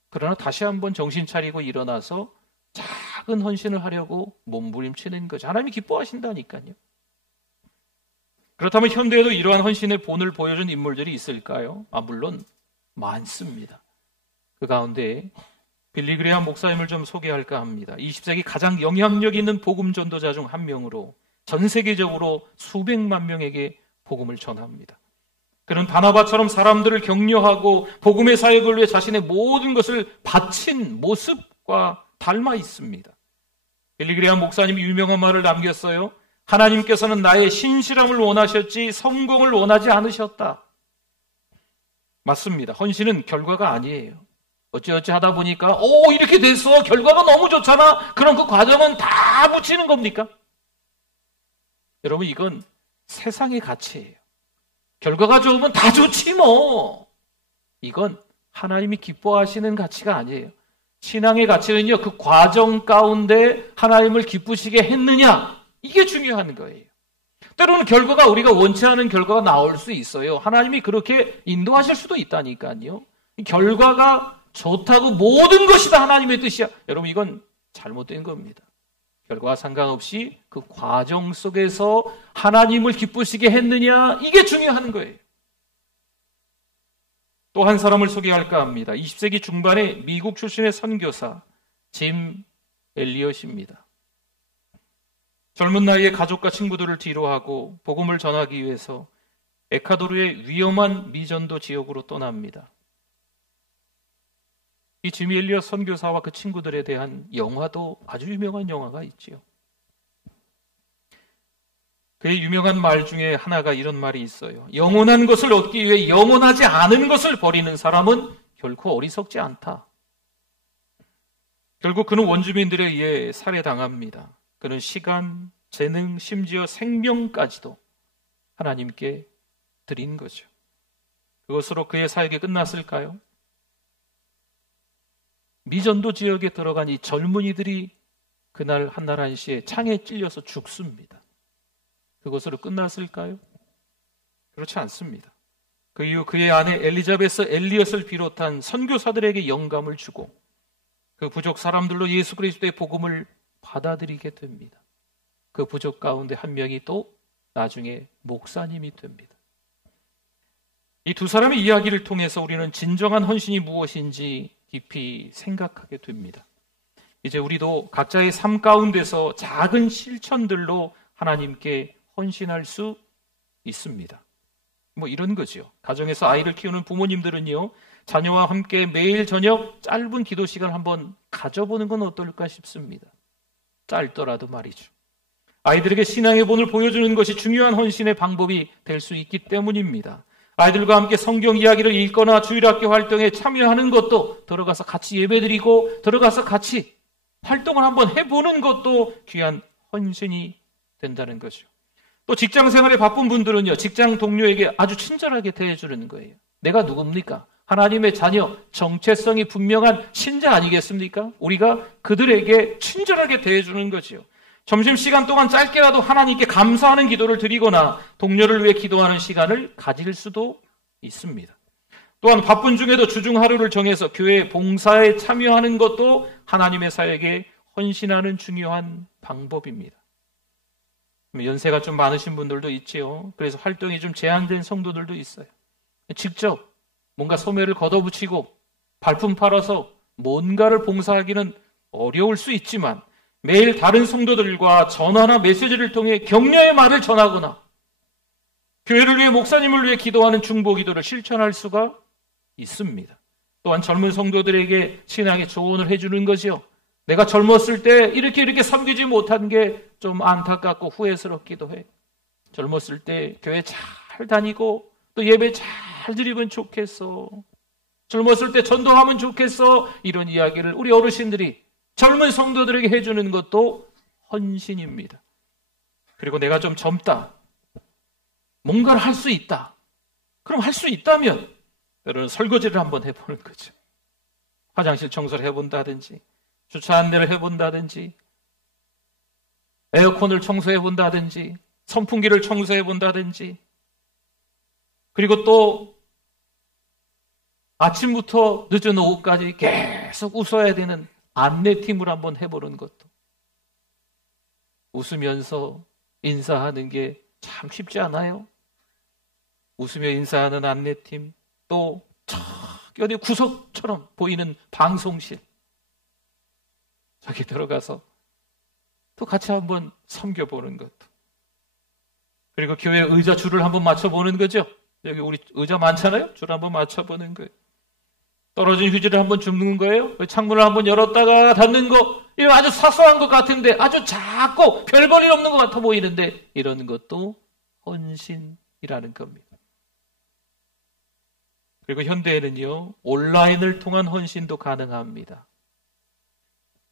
그러나 다시 한번 정신 차리고 일어나서 작은 헌신을 하려고 몸부림치는 거죠. 하나님이 기뻐하신다니까요. 그렇다면 현대에도 이러한 헌신의 본을 보여준 인물들이 있을까요? 물론 많습니다. 그 가운데 빌리 그레이엄 목사님을 좀 소개할까 합니다. 20세기 가장 영향력 있는 복음 전도자 중 한 명으로 전 세계적으로 수백만 명에게 복음을 전합니다. 그는 바나바처럼 사람들을 격려하고 복음의 사역을 위해 자신의 모든 것을 바친 모습과 닮아 있습니다. 빌리 그레이엄 목사님이 유명한 말을 남겼어요. 하나님께서는 나의 신실함을 원하셨지 성공을 원하지 않으셨다. 맞습니다. 헌신은 결과가 아니에요. 어찌어찌 하다 보니까 이렇게 됐어. 결과가 너무 좋잖아. 그럼 그 과정은 다 붙이는 겁니까? 여러분, 이건 세상의 가치예요. 결과가 좋으면 다 좋지 뭐. 이건 하나님이 기뻐하시는 가치가 아니에요. 신앙의 가치는요, 그 과정 가운데 하나님을 기쁘시게 했느냐, 이게 중요한 거예요. 때로는 결과가 우리가 원치 않은 결과가 나올 수 있어요. 하나님이 그렇게 인도하실 수도 있다니까요. 결과가 좋다고 모든 것이 다 하나님의 뜻이야. 여러분, 이건 잘못된 겁니다. 결과와 상관없이 그 과정 속에서 하나님을 기쁘시게 했느냐, 이게 중요한 거예요. 또 한 사람을 소개할까 합니다. 20세기 중반에 미국 출신의 선교사 짐 엘리엇입니다. 젊은 나이에 가족과 친구들을 뒤로하고 복음을 전하기 위해서 에콰도르의 위험한 미전도 지역으로 떠납니다. 이 짐 엘리엇 선교사와 그 친구들에 대한 영화도 아주 유명한 영화가 있지요. 그의 유명한 말 중에 하나가 이런 말이 있어요. 영원한 것을 얻기 위해 영원하지 않은 것을 버리는 사람은 결코 어리석지 않다. 결국 그는 원주민들에 의해 살해당합니다. 그는 시간, 재능, 심지어 생명까지도 하나님께 드린 거죠. 그것으로 그의 사역이 끝났을까요? 미전도 지역에 들어간 이 젊은이들이 그날 한날 한시에 창에 찔려서 죽습니다. 그것으로 끝났을까요? 그렇지 않습니다. 그 이후 그의 아내 엘리자베스 엘리엇을 비롯한 선교사들에게 영감을 주고 그 부족 사람들로 예수 그리스도의 복음을 받아들이게 됩니다. 그 부족 가운데 한 명이 또 나중에 목사님이 됩니다. 이 두 사람의 이야기를 통해서 우리는 진정한 헌신이 무엇인지 깊이 생각하게 됩니다. 이제 우리도 각자의 삶 가운데서 작은 실천들로 하나님께 헌신할 수 있습니다. 뭐 이런 거죠. 가정에서 아이를 키우는 부모님들은요, 자녀와 함께 매일 저녁 짧은 기도 시간 한번 가져보는 건 어떨까 싶습니다. 짧더라도 말이죠. 아이들에게 신앙의 본을 보여주는 것이 중요한 헌신의 방법이 될 수 있기 때문입니다. 아이들과 함께 성경 이야기를 읽거나 주일학교 활동에 참여하는 것도, 들어가서 같이 예배드리고 들어가서 같이 활동을 한번 해보는 것도 귀한 헌신이 된다는 거죠. 또 직장 생활에 바쁜 분들은요, 직장 동료에게 아주 친절하게 대해주는 거예요. 내가 누굽니까? 하나님의 자녀, 정체성이 분명한 신자 아니겠습니까? 우리가 그들에게 친절하게 대해주는 거죠. 점심시간 동안 짧게라도 하나님께 감사하는 기도를 드리거나 동료를 위해 기도하는 시간을 가질 수도 있습니다. 또한 바쁜 중에도 주중 하루를 정해서 교회 봉사에 참여하는 것도 하나님의 사역에 헌신하는 중요한 방법입니다. 연세가 좀 많으신 분들도 있지요. 그래서 활동이 좀 제한된 성도들도 있어요. 직접 뭔가 소매를 걷어붙이고 발품 팔아서 뭔가를 봉사하기는 어려울 수 있지만 매일 다른 성도들과 전화나 메시지를 통해 격려의 말을 전하거나 교회를 위해 목사님을 위해 기도하는 중보 기도를 실천할 수가 있습니다. 또한 젊은 성도들에게 신앙의 조언을 해주는 거죠. 내가 젊었을 때 이렇게 섬기지 못한 게 좀 안타깝고 후회스럽기도 해. 젊었을 때 교회 잘 다니고 또 예배 잘 드리면 좋겠어. 젊었을 때 전도하면 좋겠어. 이런 이야기를 우리 어르신들이 젊은 성도들에게 해주는 것도 헌신입니다. 그리고 내가 좀 젊다. 뭔가를 할 수 있다. 그럼 할 수 있다면 때로는 설거지를 한번 해보는 거죠. 화장실 청소를 해본다든지, 주차 안내를 해본다든지, 에어컨을 청소해본다든지, 선풍기를 청소해본다든지, 그리고 또 아침부터 늦은 오후까지 계속 웃어야 되는 안내팀을 한번 해보는 것도, 웃으면서 인사하는 게 참 쉽지 않아요? 웃으며 인사하는 안내팀, 또 저기 어디 구석처럼 보이는 방송실, 저기 들어가서 또 같이 한번 섬겨보는 것도, 그리고 교회 의자 줄을 한번 맞춰보는 거죠. 여기 우리 의자 많잖아요. 줄 한번 맞춰보는 거예요. 떨어진 휴지를 한번 줍는 거예요. 창문을 한번 열었다가 닫는 거, 이거 아주 사소한 것 같은데, 아주 작고 별 볼일 없는 것 같아 보이는데, 이런 것도 헌신이라는 겁니다. 그리고 현대에는요, 온라인을 통한 헌신도 가능합니다.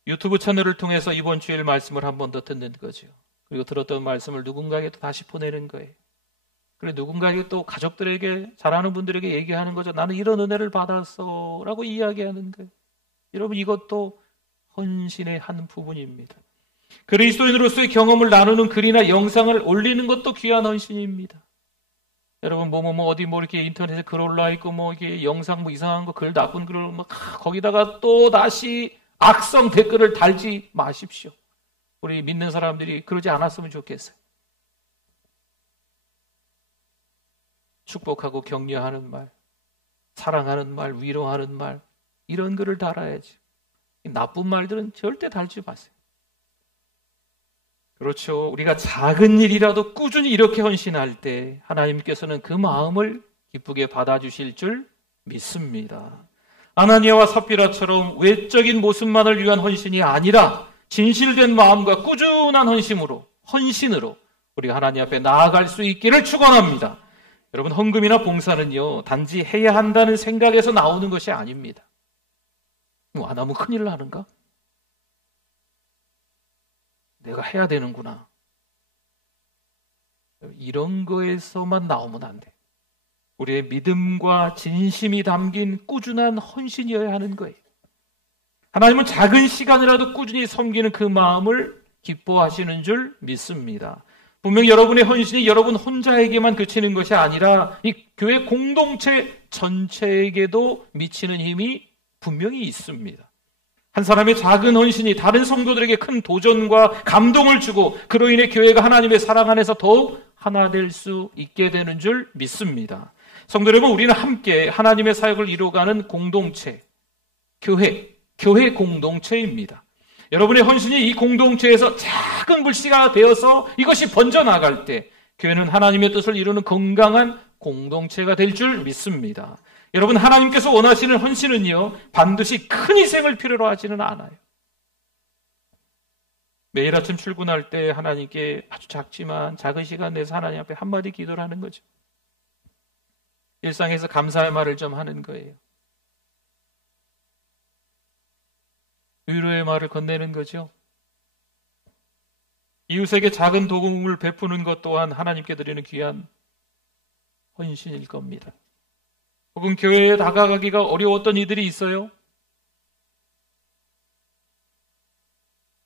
유튜브 채널을 통해서 이번 주일 말씀을 한 번 더 듣는 거죠. 그리고 들었던 말씀을 누군가에게 또 다시 보내는 거예요. 그리고 누군가에게 또 가족들에게, 잘하는 분들에게 얘기하는 거죠. 나는 이런 은혜를 받았어 라고 이야기하는 거예요. 여러분, 이것도 헌신의 한 부분입니다. 그리스도인으로서의 경험을 나누는 글이나 영상을 올리는 것도 귀한 헌신입니다. 여러분, 어디 이렇게 인터넷에 글 올라 있고, 이게 영상 이상한 거, 글 나쁜 글을 거기다가 또 다시 악성 댓글을 달지 마십시오. 우리 믿는 사람들이 그러지 않았으면 좋겠어요. 축복하고 격려하는 말, 사랑하는 말, 위로하는 말, 이런 글을 달아야죠. 나쁜 말들은 절대 달지 마세요. 그렇죠. 우리가 작은 일이라도 꾸준히 이렇게 헌신할 때 하나님께서는 그 마음을 기쁘게 받아주실 줄 믿습니다. 아나니아와 삽비라처럼 외적인 모습만을 위한 헌신이 아니라 진실된 마음과 꾸준한 헌신으로 우리가 하나님 앞에 나아갈 수 있기를 축원합니다. 여러분, 헌금이나 봉사는요, 단지 해야 한다는 생각에서 나오는 것이 아닙니다. 안 하면 큰일 나는가? 내가 해야 되는구나. 이런 거에서만 나오면 안 돼. 우리의 믿음과 진심이 담긴 꾸준한 헌신이어야 하는 거예요. 하나님은 작은 시간이라도 꾸준히 섬기는 그 마음을 기뻐하시는 줄 믿습니다. 분명히 여러분의 헌신이 여러분 혼자에게만 그치는 것이 아니라 이 교회 공동체 전체에게도 미치는 힘이 분명히 있습니다. 한 사람의 작은 헌신이 다른 성도들에게 큰 도전과 감동을 주고 그로 인해 교회가 하나님의 사랑 안에서 더욱 하나 될 수 있게 되는 줄 믿습니다. 성도 여러분, 우리는 함께 하나님의 사역을 이루어가는 공동체, 교회 공동체입니다. 여러분의 헌신이 이 공동체에서 작은 불씨가 되어서 이것이 번져나갈 때 교회는 하나님의 뜻을 이루는 건강한 공동체가 될 줄 믿습니다. 여러분, 하나님께서 원하시는 헌신은요, 반드시 큰 희생을 필요로 하지는 않아요. 매일 아침 출근할 때 하나님께 아주 작은 시간 내서 하나님 앞에 한마디 기도를 하는 거죠. 일상에서 감사의 말을 좀 하는 거예요. 위로의 말을 건네는 거죠. 이웃에게 작은 도움을 베푸는 것 또한 하나님께 드리는 귀한 헌신일 겁니다. 혹은 교회에 다가가기가 어려웠던 이들이 있어요.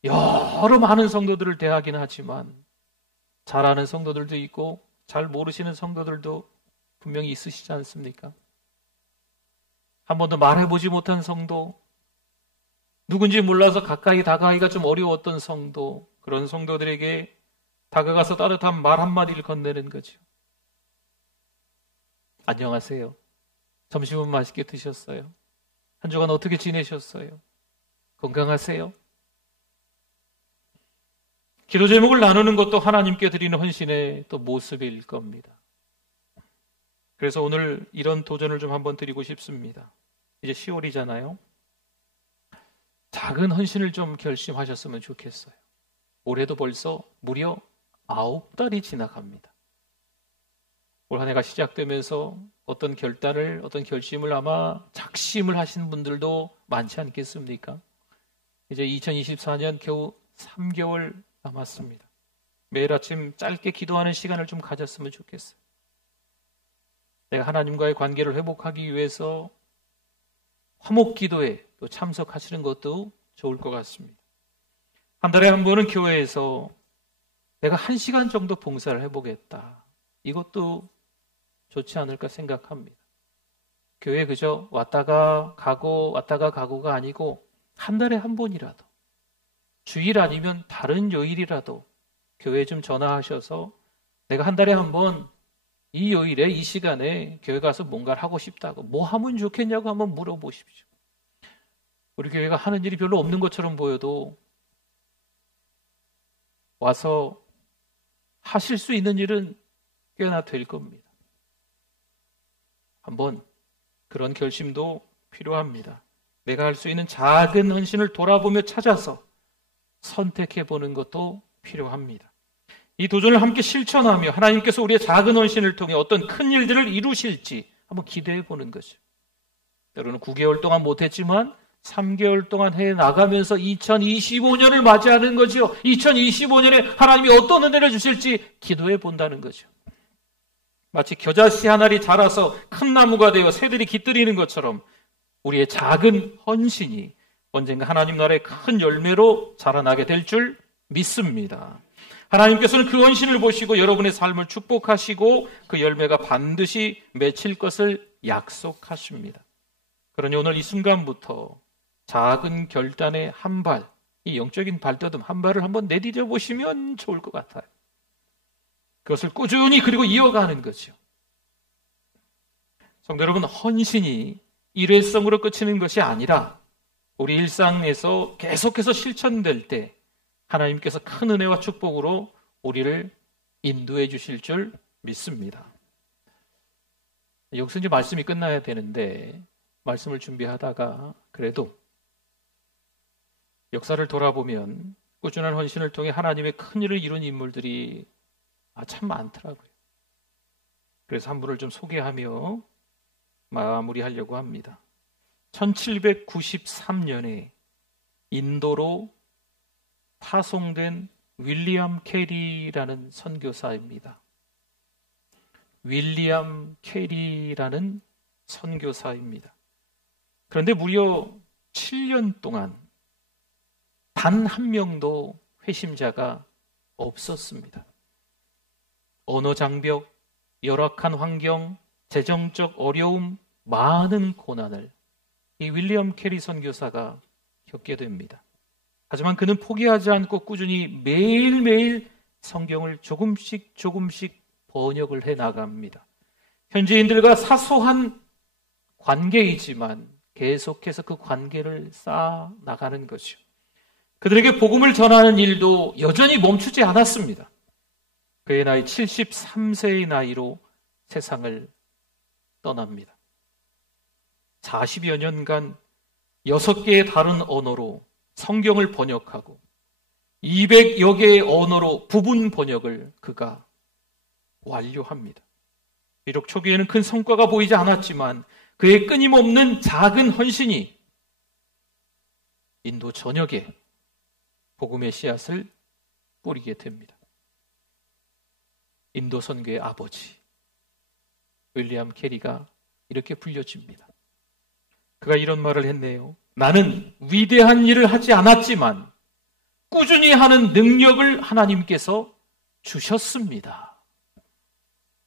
여러 많은 성도들을 대하긴 하지만 잘 아는 성도들도 있고 잘 모르시는 성도들도 분명히 있으시지 않습니까? 한 번도 말해보지 못한 성도, 누군지 몰라서 가까이 다가가기가 좀 어려웠던 성도, 그런 성도들에게 다가가서 따뜻한 말 한마디를 건네는 거죠. 안녕하세요. 점심은 맛있게 드셨어요? 한 주간 어떻게 지내셨어요? 건강하세요? 기도 제목을 나누는 것도 하나님께 드리는 헌신의 또 모습일 겁니다. 그래서 오늘 이런 도전을 좀 한번 드리고 싶습니다. 이제 10월이잖아요. 작은 헌신을 좀 결심하셨으면 좋겠어요. 올해도 벌써 무려 9달이 지나갑니다. 올 한 해가 시작되면서 어떤 결심을 아마 작심을 하신 분들도 많지 않겠습니까? 이제 2024년 겨우 3개월 남았습니다. 매일 아침 짧게 기도하는 시간을 좀 가졌으면 좋겠어요. 내가 하나님과의 관계를 회복하기 위해서 화목 기도에 또 참석하시는 것도 좋을 것 같습니다. 한 달에 한 번은 교회에서 내가 1시간 정도 봉사를 해보겠다. 이것도 좋지 않을까 생각합니다. 교회 그저 왔다가 가고가 아니고 한 달에 한 번이라도, 주일 아니면 다른 요일이라도 교회에 좀 전화하셔서 내가 한 달에 한 번 이 요일에 이 시간에 교회 가서 뭔가를 하고 싶다고, 뭐 하면 좋겠냐고 한번 물어보십시오. 우리 교회가 하는 일이 별로 없는 것처럼 보여도 와서 하실 수 있는 일은 꽤나 될 겁니다. 한번 그런 결심도 필요합니다. 내가 할 수 있는 작은 헌신을 돌아보며 찾아서 선택해보는 것도 필요합니다. 이 도전을 함께 실천하며 하나님께서 우리의 작은 헌신을 통해 어떤 큰 일들을 이루실지 한번 기대해보는 거죠. 때로는 9개월 동안 못했지만 3개월 동안 해나가면서 2025년을 맞이하는 거죠. 2025년에 하나님이 어떤 은혜를 주실지 기도해 본다는 거죠. 마치 겨자씨 한 알이 자라서 큰 나무가 되어 새들이 깃들이는 것처럼 우리의 작은 헌신이 언젠가 하나님 나라의 큰 열매로 자라나게 될 줄 믿습니다. 하나님께서는 그 헌신을 보시고 여러분의 삶을 축복하시고 그 열매가 반드시 맺힐 것을 약속하십니다. 그러니 오늘 이 순간부터 작은 결단의 한 발, 이 영적인 발돋움 한 발을 한번 내디뎌 보시면 좋을 것 같아요. 그것을 꾸준히 그리고 이어가는 거죠. 성도 여러분, 헌신이 일회성으로 끝이는 것이 아니라 우리 일상에서 계속해서 실천될 때 하나님께서 큰 은혜와 축복으로 우리를 인도해 주실 줄 믿습니다. 여기서 이제 말씀이 끝나야 되는데 말씀을 준비하다가 그래도 역사를 돌아보면 꾸준한 헌신을 통해 하나님의 큰 일을 이룬 인물들이 참 많더라고요. 그래서 한 분을 좀 소개하며 마무리하려고 합니다. 1793년에 인도로 파송된 윌리엄 캐리라는 선교사입니다. 윌리엄 캐리라는 선교사입니다. 그런데 무려 7년 동안 단 한 명도 회심자가 없었습니다. 언어 장벽, 열악한 환경, 재정적 어려움, 많은 고난을 이 윌리엄 캐리 선교사가 겪게 됩니다. 하지만 그는 포기하지 않고 꾸준히 매일매일 성경을 조금씩 번역을 해 나갑니다. 현지인들과 사소한 관계이지만 계속해서 그 관계를 쌓아 나가는 거죠. 그들에게 복음을 전하는 일도 여전히 멈추지 않았습니다. 그의 나이 73세의 나이로 세상을 떠납니다. 40여 년간 6개의 다른 언어로 성경을 번역하고 200여 개의 언어로 부분 번역을 그가 완료합니다. 비록 초기에는 큰 성과가 보이지 않았지만 그의 끊임없는 작은 헌신이 인도 전역에 복음의 씨앗을 뿌리게 됩니다. 인도 선교의 아버지 윌리엄 캐리가 이렇게 불려집니다. 그가 이런 말을 했네요. 나는 위대한 일을 하지 않았지만 꾸준히 하는 능력을 하나님께서 주셨습니다.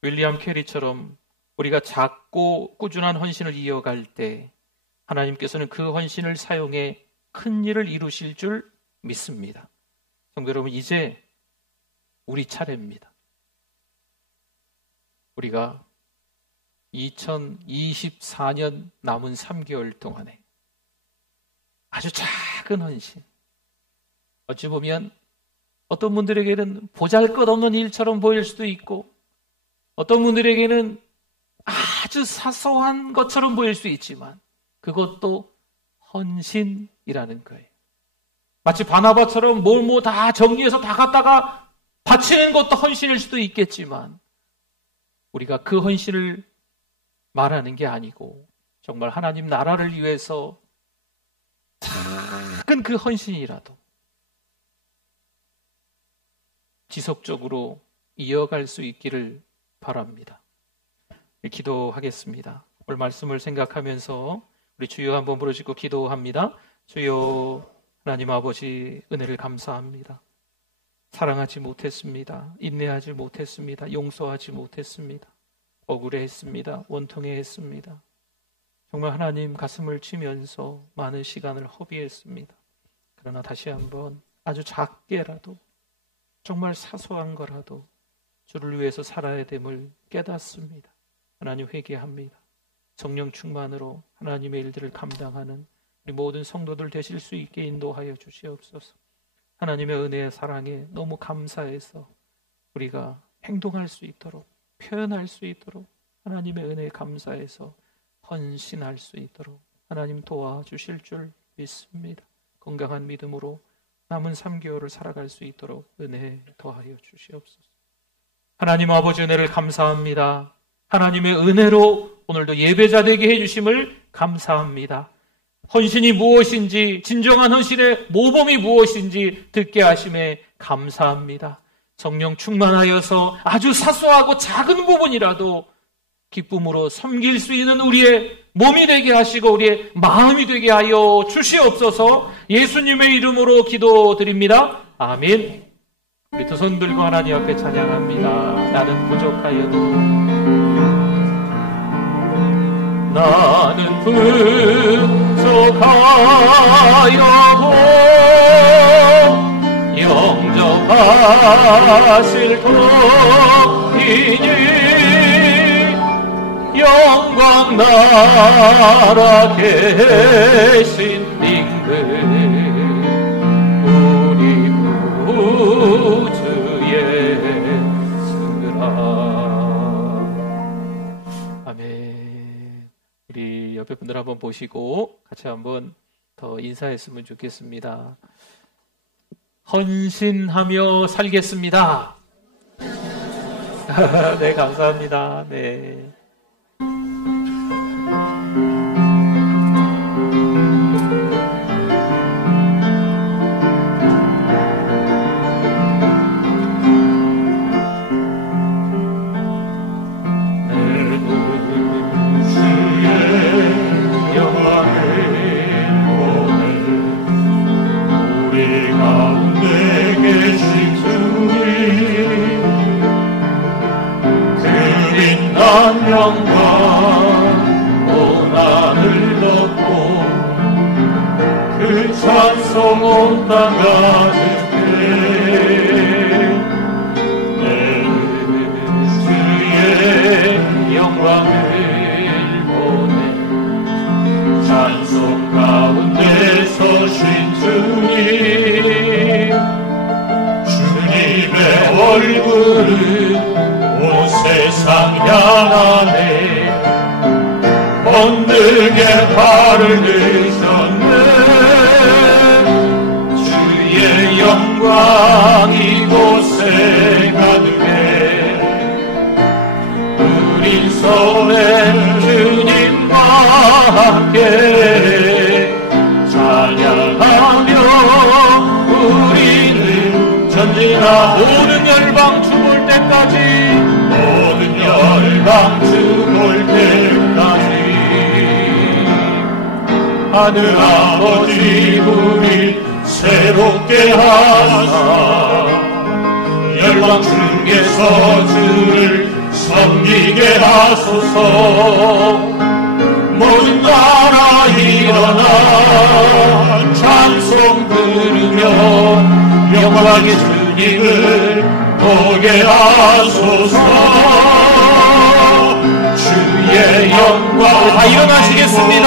윌리엄 캐리처럼 우리가 작고 꾸준한 헌신을 이어갈 때 하나님께서는 그 헌신을 사용해 큰 일을 이루실 줄 믿습니다. 성도 여러분, 이제 우리 차례입니다. 우리가 2024년 남은 3개월 동안에 아주 작은 헌신, 어찌 보면 어떤 분들에게는 보잘것없는 일처럼 보일 수도 있고 어떤 분들에게는 아주 사소한 것처럼 보일 수 있지만 그것도 헌신이라는 거예요. 마치 바나바처럼 뭘 다 정리해서 다 갖다가 바치는 것도 헌신일 수도 있겠지만 우리가 그 헌신을 말하는 게 아니고 정말 하나님 나라를 위해서 작은 그 헌신이라도 지속적으로 이어갈 수 있기를 바랍니다. 기도하겠습니다. 오늘 말씀을 생각하면서 우리 주여 한번 부르짖고 기도합니다. 주여, 하나님 아버지, 은혜를 감사합니다. 사랑하지 못했습니다. 인내하지 못했습니다. 용서하지 못했습니다. 억울해했습니다. 원통해했습니다. 정말 하나님 가슴을 치면서 많은 시간을 허비했습니다. 그러나 다시 한번 아주 작게라도, 정말 사소한 거라도 주를 위해서 살아야 됨을 깨닫습니다. 하나님 회개합니다. 성령 충만으로 하나님의 일들을 감당하는 우리 모든 성도들 되실 수 있게 인도하여 주시옵소서. 하나님의 은혜의 사랑에 너무 감사해서 우리가 행동할 수 있도록, 표현할 수 있도록, 하나님의 은혜에 감사해서 헌신할 수 있도록 하나님 도와주실 줄 믿습니다. 건강한 믿음으로 남은 3개월을 살아갈 수 있도록 은혜 더하여 주시옵소서. 하나님 아버지, 은혜를 감사합니다. 하나님의 은혜로 오늘도 예배자 되게 해주심을 감사합니다. 헌신이 무엇인지, 진정한 헌신의 모범이 무엇인지 듣게 하심에 감사합니다. 성령 충만하여서 아주 사소하고 작은 부분이라도 기쁨으로 섬길 수 있는 우리의 몸이 되게 하시고 우리의 마음이 되게 하여 주시옵소서. 예수님의 이름으로 기도드립니다. 아멘. 우리 두 손 들고 하나님 앞에 찬양합니다. 나는 부족하여도, 나는 부족하여도 영접하실 터이니 영광 나라 계신 님들 우리 구주의 쓰라. 아멘. 우리 옆에 분들 한번 보시고 같이 한번 더 인사했으면 좋겠습니다. 헌신하며 살겠습니다. 네, 감사합니다. 네. 영광 고난을 덮고 그 찬송 온 땅 가득해 내 주의 영광을 보내 찬송 가운데 서신 주님 주님의 얼굴을 온 세상 향하네 언덕에 발을 드셨네 주의 영광 이곳에 가득해 우린 손에 주님과 함께 찬양하며 우리는 전진하 모든 열방 죽을 때까지 모든 열방 죽을 때까지 하늘 아버지 우리 새롭게 하사 열방 중에서 주를 섬기게 하소서 모든 나라 일어나 찬송 부르며 영광의 주님을 보게 하소서 주의 영광 다 일어나시겠습니다.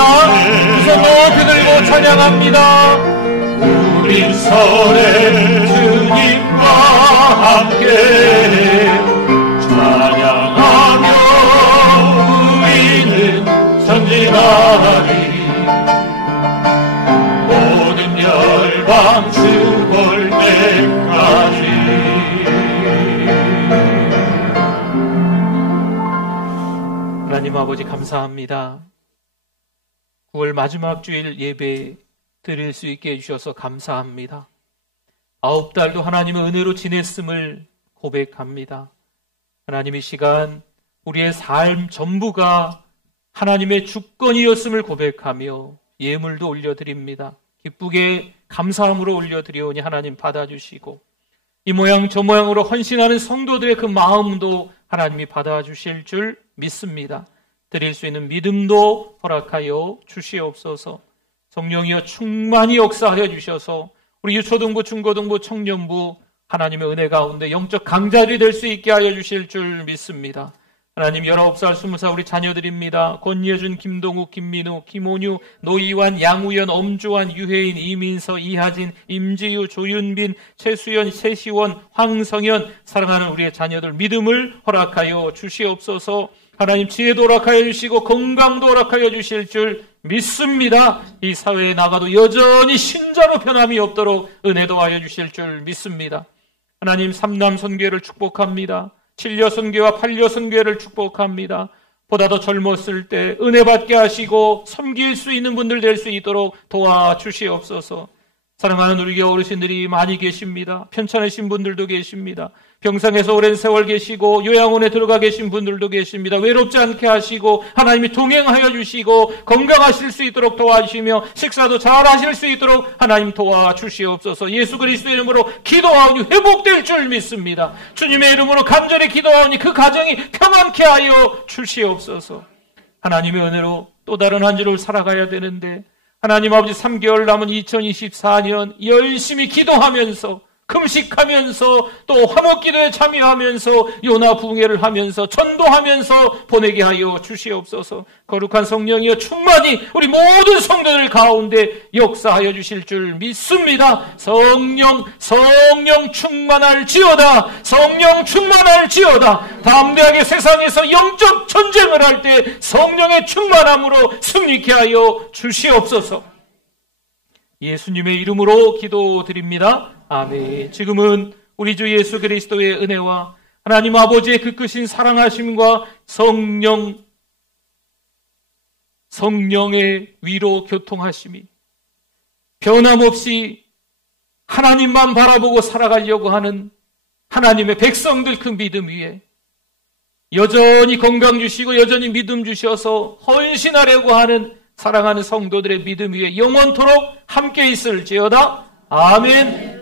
두 손 높이 들고 찬양합니다. 우린 설에 주님과 함께 찬양하며 우리는 전진하리 모든 열방 죽을 때까지 하나님 아버지 감사합니다. 9월 마지막 주일 예배 드릴 수 있게 해주셔서 감사합니다. 9달도 하나님의 은혜로 지냈음을 고백합니다. 하나님 이 시간 우리의 삶 전부가 하나님의 주권이었음을 고백하며 예물도 올려드립니다. 기쁘게 감사함으로 올려드리오니 하나님 받아주시고 이 모양 저 모양으로 헌신하는 성도들의 그 마음도 하나님이 받아주실 줄 믿습니다. 드릴 수 있는 믿음도 허락하여 주시옵소서. 성령이여 충만히 역사하여 주셔서 우리 유초등부, 중고등부, 청년부 하나님의 은혜 가운데 영적 강자들이 될 수 있게 하여 주실 줄 믿습니다. 하나님 19살, 20살 우리 자녀들입니다. 권예준, 김동욱, 김민우, 김온유, 노이완, 양우연, 엄주환, 유혜인, 이민서, 이하진, 임지유, 조윤빈, 최수연, 최시원, 황성현 사랑하는 우리의 자녀들 믿음을 허락하여 주시옵소서. 하나님 지혜도 허락하여 주시고 건강도 허락하여 주실 줄 믿습니다. 이 사회에 나가도 여전히 신자로 변함이 없도록 은혜도 하여 주실 줄 믿습니다. 하나님 삼남 선교회를 축복합니다. 7여 선교회와 8여 선교회를 축복합니다. 보다 더 젊었을 때 은혜 받게 하시고 섬길 수 있는 분들 될 수 있도록 도와주시옵소서. 사랑하는 우리 교회 어르신들이 많이 계십니다. 편찮으신 분들도 계십니다. 병상에서 오랜 세월 계시고 요양원에 들어가 계신 분들도 계십니다. 외롭지 않게 하시고 하나님이 동행하여 주시고 건강하실 수 있도록 도와주시며 식사도 잘 하실 수 있도록 하나님 도와주시옵소서. 예수 그리스도의 이름으로 기도하오니 회복될 줄 믿습니다. 주님의 이름으로 간절히 기도하오니 그 가정이 평안케 하여 주시옵소서. 하나님의 은혜로 또 다른 한 주를 살아가야 되는데 하나님 아버지 3개월 남은 2024년 열심히 기도하면서 금식하면서 또 화목기도에 참여하면서 요나 부흥회를 하면서 전도하면서 보내게 하여 주시옵소서. 거룩한 성령이여 충만히 우리 모든 성도들 가운데 역사하여 주실 줄 믿습니다. 성령 충만할지어다. 성령 충만할지어다. 담대하게 세상에서 영적 전쟁을 할 때 성령의 충만함으로 승리케 하여 주시옵소서. 예수님의 이름으로 기도드립니다. 아멘. 지금은 우리 주 예수 그리스도의 은혜와 하나님 아버지의 그 크신 사랑하심과 성령의 위로 교통하심이 변함없이 하나님만 바라보고 살아가려고 하는 하나님의 백성들 그 믿음 위에 여전히 건강 주시고 여전히 믿음 주셔서 헌신하려고 하는 사랑하는 성도들의 믿음 위에 영원토록 함께 있을지어다. 아멘.